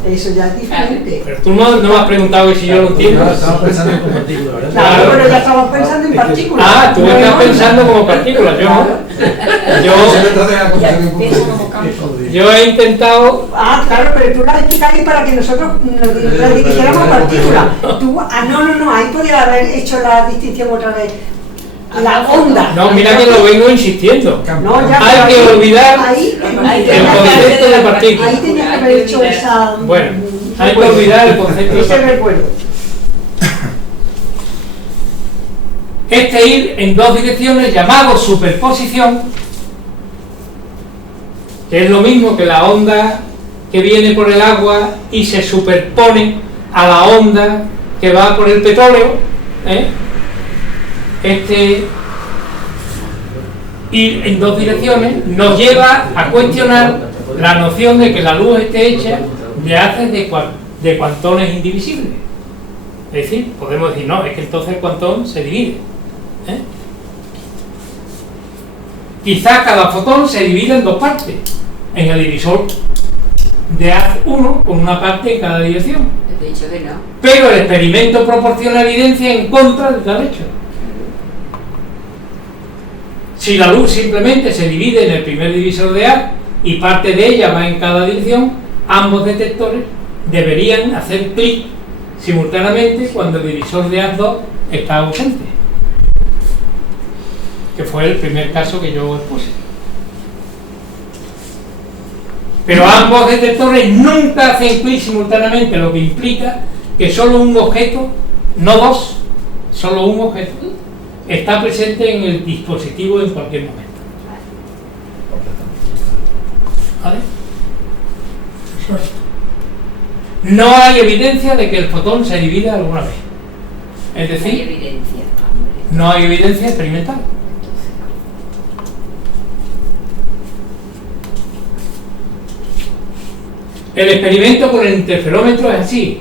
Eso ya es diferente. Pero tú no me has preguntado que si yo lo entiendo. Estamos pensando en partículas, ¿verdad? Claro, Claro. pero ya estamos pensando en partículas. Ah, tú no en estás ondas. pensando como partículas, yo no. Entonces la computación cuántica. Yo he intentado. Ah, claro, pero tú la has explicado ahí para que nosotros nos dijéramos partículas. Tú, no, ahí podría haber hecho la distinción otra vez. La onda. No, mira que lo vengo insistiendo. No, ya, Hay pero que olvidar ahí, el concepto de partícula. ahí tenía que haber hecho esa. Bueno, hay que olvidar el concepto de ese partícula. recuerdo. Este ir en dos direcciones, llamado superposición, que es lo mismo que la onda que viene por el agua y se superpone a la onda que va por el petróleo, ¿eh? Este ir en dos direcciones nos lleva a cuestionar la noción de que la luz esté hecha de haces de cuantones indivisibles. Es decir, podemos decir, no, es que entonces el cuantón se divide. ¿Eh? Quizá cada fotón se divide en dos partes, en el divisor de haz 1 con una parte en cada dirección, Te he dicho que no. pero el experimento proporciona evidencia en contra de tal hecho. Si la luz simplemente se divide en el primer divisor de haz y parte de ella va en cada dirección, ambos detectores deberían hacer clic simultáneamente cuando el divisor de haz 2 está ausente, que fue el primer caso que yo expuse. Pero ambos detectores nunca hacen clic simultáneamente, lo que implica que solo un objeto, no dos, solo un objeto, está presente en el dispositivo en cualquier momento. ¿Vale? Exacto. No hay evidencia de que el fotón se divida alguna vez. Es Hay decir, evidencia. no hay evidencia experimental. El experimento con el interferómetro es así.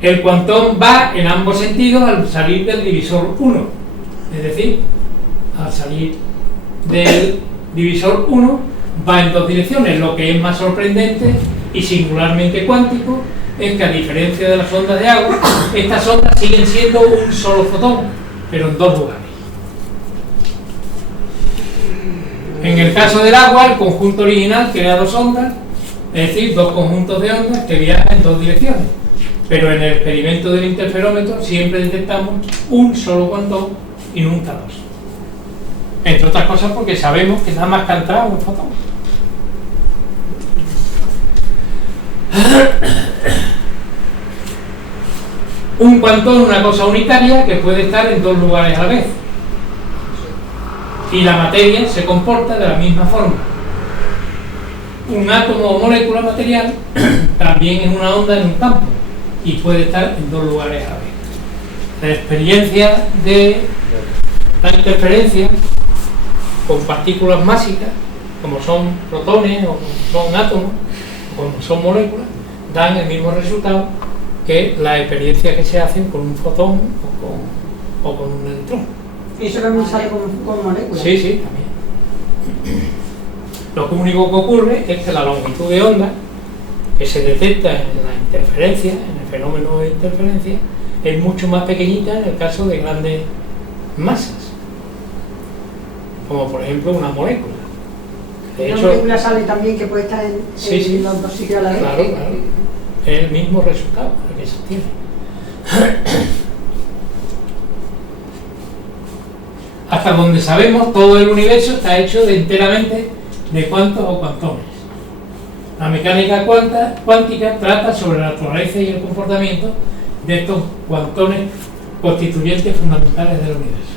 El cuantón va en ambos sentidos al salir del divisor 1. Es decir, al salir del divisor 1 va en dos direcciones. Lo que es más sorprendente y singularmente cuántico es que, a diferencia de las ondas de agua, estas ondas siguen siendo un solo fotón, pero en dos lugares. En el caso del agua, el conjunto original crea dos ondas, es decir, dos conjuntos de ondas que viajan en dos direcciones. Pero en el experimento del interferómetro siempre detectamos un solo cuantón y nunca dos. Entre otras cosas porque sabemos que nada más que ha entrado un fotón. Un cuantón es una cosa unitaria que puede estar en dos lugares a la vez. Y la materia se comporta de la misma forma. Un átomo o molécula material también es una onda en un campo y puede estar en dos lugares a la vez. La experiencia de la interferencia con partículas másicas, como son protones o como son átomos o como son moléculas, dan el mismo resultado que las experiencias que se hacen con un fotón o con un electrón. ¿Y eso también sale con moléculas? Sí, sí, también. Lo único que ocurre es que la longitud de onda que se detecta en la interferencia, en el fenómeno de interferencia, es mucho más pequeñita en el caso de grandes masas, como por ejemplo una molécula. De hecho, ¿una molécula sale también que puede estar en los dos sitios a la vez? Claro, claro. Es el mismo resultado el que se obtiene. Hasta donde sabemos, todo el universo está hecho enteramente de cuantos o cuantones. La mecánica cuántica trata sobre la naturaleza y el comportamiento de estos cuantones constituyentes fundamentales del universo.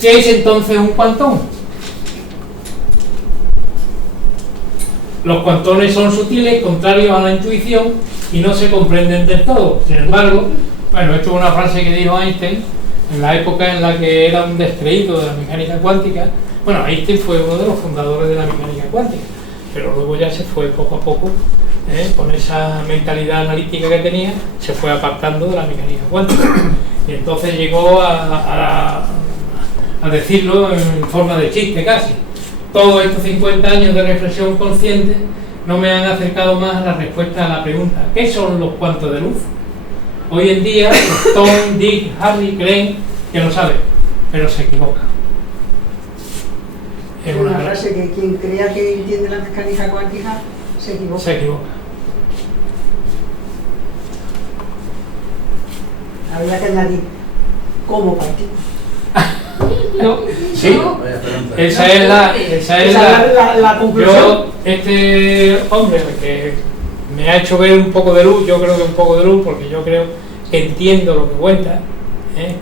¿Qué es entonces un cuantón? Los cuantones son sutiles, contrarios a la intuición y no se comprenden del todo. Sin embargo, bueno, esto es una frase que dijo Einstein en la época en la que era un descreído de la mecánica cuántica. Bueno, Einstein fue uno de los fundadores de la mecánica cuántica, pero luego ya se fue poco a poco, con esa mentalidad analítica que tenía, se fue apartando de la mecánica cuántica. Y entonces llegó a decirlo en forma de chiste casi. Todos estos 50 años de reflexión consciente no me han acercado más a la respuesta a la pregunta: ¿qué son los cuantos de luz? Hoy en día, Tom, Dick, Harry creen que lo saben, pero se equivocan. Es una frase que quien crea que entiende la mecánica cuántica se equivoca. Se equivoca. Habría que añadir como partícula. No, sí, esa es la conclusión. Yo, este hombre que me ha hecho ver un poco de luz, yo creo que un poco de luz, porque yo creo que entiendo lo que cuenta,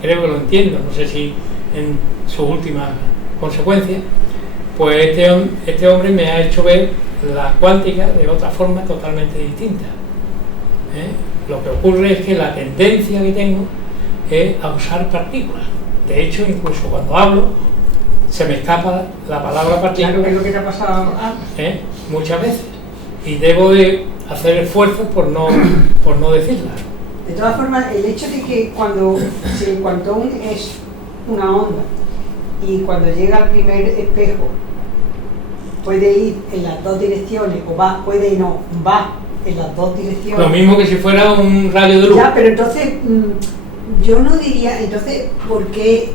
creo que lo entiendo, no sé si en sus últimas consecuencias, pues este hombre me ha hecho ver la cuántica de otra forma totalmente distinta. Lo que ocurre es que la tendencia que tengo es a usar partículas. De hecho, incluso cuando hablo, se me escapa la palabra partícula. Claro, que es lo que te ha pasado muchas veces. Y debo de hacer esfuerzos por no decirla. De todas formas, el hecho de que si el cuantón es una onda y cuando llega al primer espejo puede ir en las dos direcciones, o va en las dos direcciones. Lo mismo que si fuera un rayo de luz. Ya, pero entonces yo no diría, entonces, ¿por qué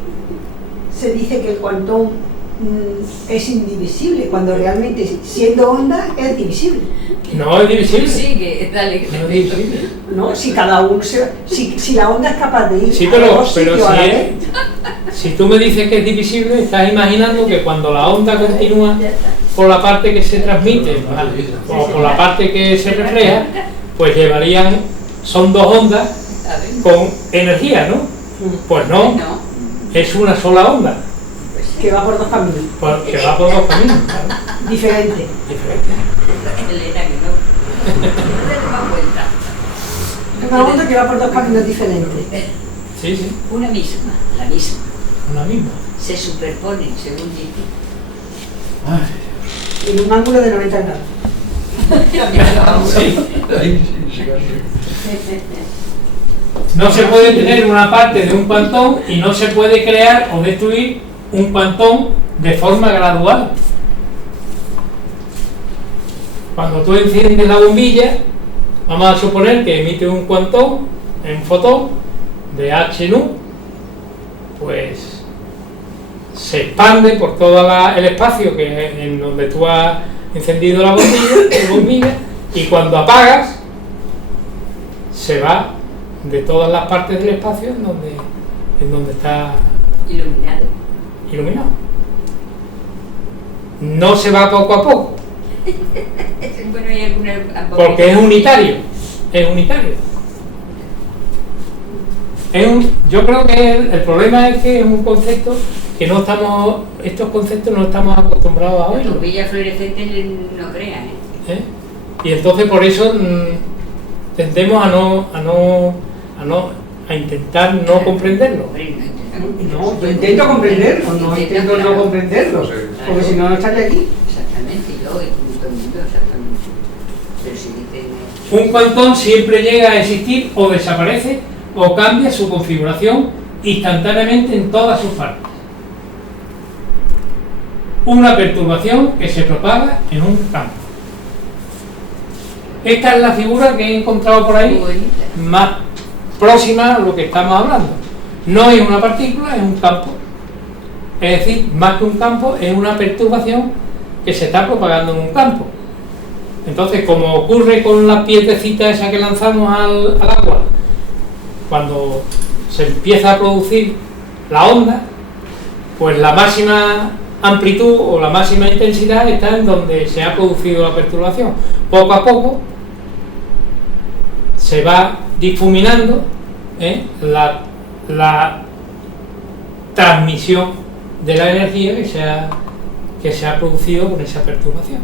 se dice que el cuantón es indivisible cuando realmente, siendo onda, es divisible? No es divisible. Sigue, dale. No es divisible. No, si cada uno si la onda es capaz de ir sí, a dos sitios a la vez. Si tú me dices que es divisible, estás imaginando que cuando la onda continúa por la parte que se transmite o por la parte que se refleja, pues son dos ondas con energía, ¿no? Pues no, es una sola onda. Que va por dos caminos. Que va por dos caminos, claro. Diferente. Elena, que no. No te das cuenta. Es una onda que va por dos caminos diferentes. Sí, sí. Una misma, la misma. Una misma. Se superponen, según dice. En un ángulo de 90 grados. Sí. Ahí, sí, No se puede tener una parte de un cuantón y no se puede crear o destruir un cuantón de forma gradual. Cuando tú enciendes la bombilla, vamos a suponer que emite un cuantón, un fotón de H nu, pues se expande por todo el espacio que es en donde tú has encendido la bombilla, y cuando apagas se va de todas las partes del espacio en donde está iluminado. No se va poco a poco, Bueno, hay alguna... porque es unitario. Yo creo que el problema es que es un concepto que estos conceptos no estamos acostumbrados a Las oírlos. bombillas fluorescentes no crean, ¿Eh? Y entonces por eso tendemos a intentar no comprenderlo. No, yo intento comprenderlo, no intento no comprenderlo, porque si no, no estaría aquí. Exactamente, yo y todo el mundo, exactamente. Pero si dicen... Un cuantón siempre llega a existir o desaparece o cambia su configuración instantáneamente en todas sus partes. Una perturbación que se propaga en un campo. Esta es la figura que he encontrado por ahí, más próxima a lo que estamos hablando. No es una partícula, es un campo. Es decir, más que un campo, es una perturbación que se está propagando en un campo. Entonces, como ocurre con la piedrecita esa que lanzamos al agua, cuando se empieza a producir la onda, pues la máxima amplitud o la máxima intensidad está en donde se ha producido la perturbación. Poco a poco se va difuminando la transmisión de la energía que se ha producido con esa perturbación.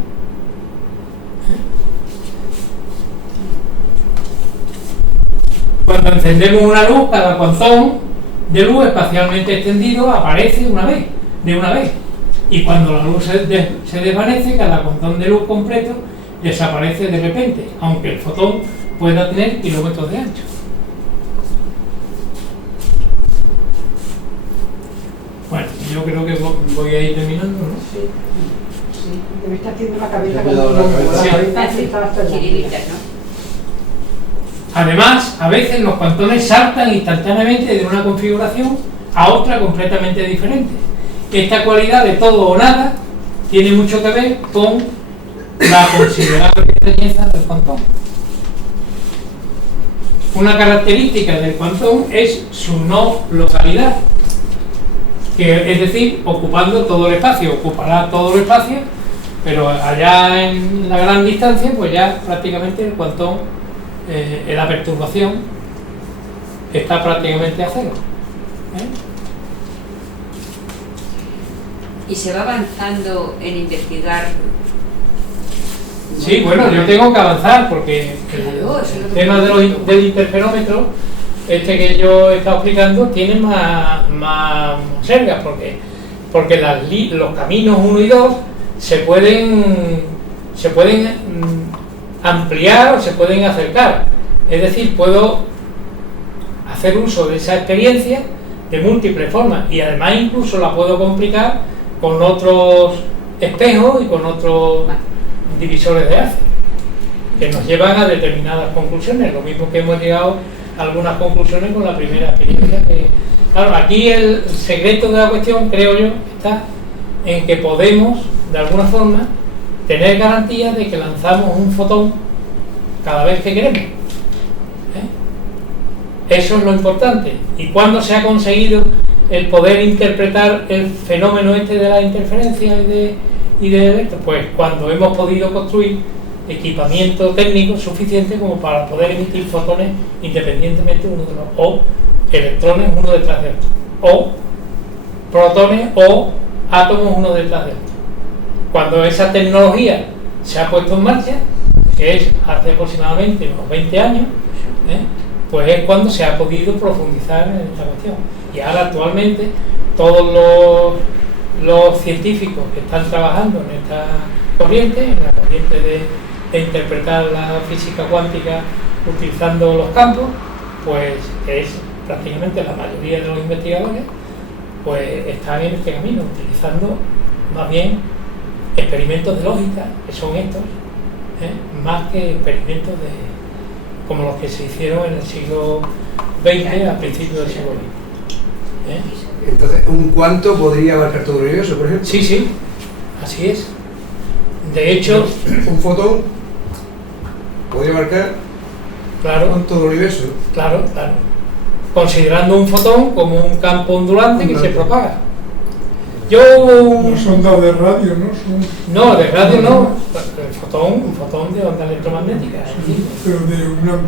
Cuando encendemos una luz, cada cuantón de luz espacialmente extendido aparece de una vez. Y cuando la luz se desvanece, cada cuantón de luz completo desaparece de repente, aunque el fotón pueda tener kilómetros de ancho. Bueno, yo creo que voy a ir terminando, ¿no? Sí, sí, me está haciendo la cabeza Me ha dado la cabeza. la cabeza está bastante Chiribitas, ¿no? Además, a veces los cuantones saltan instantáneamente de una configuración a otra completamente diferente. Esta cualidad de todo o nada tiene mucho que ver con la considerable extrañeza del cuantón. Una característica del cuantón es su no localidad, que es decir, ocupando todo el espacio. Ocupará todo el espacio, pero allá en la gran distancia, pues ya prácticamente el cuantón, la perturbación está prácticamente a cero. Y se va avanzando en investigar. Sí, bueno, yo tengo que avanzar porque Claro, eso es el lo que tema te digo. del interferómetro, que yo he estado explicando, tiene más sergas, porque los caminos 1 y 2 se pueden ampliar o se pueden acercar. Es decir, puedo hacer uso de esa experiencia de múltiples formas, y además incluso la puedo complicar con otros espejos y con otros divisores de haz que nos llevan a determinadas conclusiones, lo mismo que hemos llegado a algunas conclusiones con la primera experiencia. Claro, aquí el secreto de la cuestión, creo yo, está en que podemos, de alguna forma, tener garantía de que lanzamos un fotón cada vez que queremos. Eso es lo importante. ¿Y cuándo se ha conseguido el poder interpretar el fenómeno de la interferencia y de esto? Pues cuando hemos podido construir equipamiento técnico suficiente como para poder emitir fotones independientemente uno de los, o electrones uno detrás de otro, o protones o átomos uno detrás de otro. Cuando esa tecnología se ha puesto en marcha, que es hace aproximadamente unos 20 años, pues es cuando se ha podido profundizar en esta cuestión. Y ahora actualmente todos los científicos que están trabajando en esta corriente, en la corriente de interpretar la física cuántica utilizando los campos, pues es prácticamente la mayoría de los investigadores pues están en este camino, utilizando más bien experimentos de lógica, que son estos, más que experimentos como los que se hicieron en el siglo XX, a principios del siglo XX. Entonces, ¿un cuánto podría abarcar todo el universo, por ejemplo? Sí, sí, así es. De hecho, un fotón podría abarcar todo el universo. Claro, claro. Considerando un fotón como un campo ondulante que se propaga. Las ondas de radio, ¿no? No, de radio no. Un fotón de onda electromagnética. Pero de una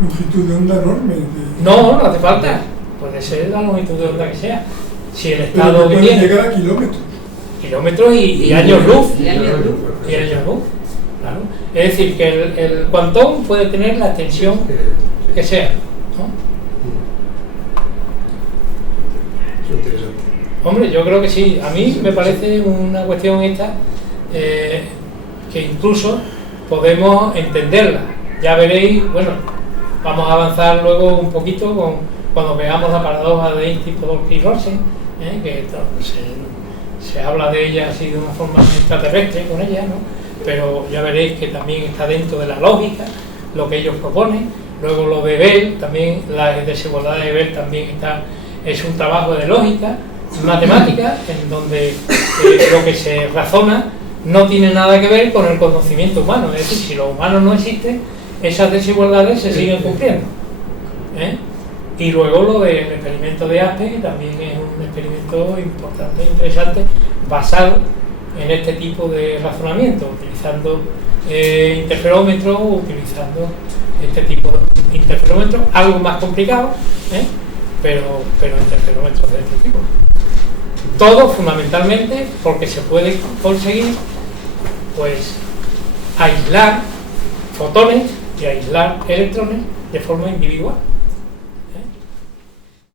longitud de onda enorme. No hace falta. Puede ser la longitud de onda que sea. Si el estado que puede llegar a kilómetros. Kilómetros y años luz. Y años luz. Claro. Es decir, que el cuantón puede tener la extensión que sea, ¿no? Eso es interesante. Hombre, yo creo que sí. A mí me parece una cuestión esta que incluso podemos entenderla. Ya veréis, bueno, vamos a avanzar luego un poquito cuando veamos la paradoja de Einstein-Podolsky-Rosen, que se habla de ella así de una forma extraterrestre con ella, ¿no? Pero ya veréis que también está dentro de la lógica lo que ellos proponen. Luego lo de Bell, también la desigualdad de Bell también es un trabajo de lógica, matemática, en donde lo que se razona no tiene nada que ver con el conocimiento humano. Es decir, si los humanos no existen, esas desigualdades se siguen cumpliendo. Y luego lo del experimento de Aspe, que también es un experimento importante e interesante, basado en este tipo de razonamiento, utilizando interferómetros, utilizando este tipo de interferómetros, algo más complicado, pero interferómetros de este tipo. Todo fundamentalmente porque se puede conseguir pues aislar fotones y aislar electrones de forma individual.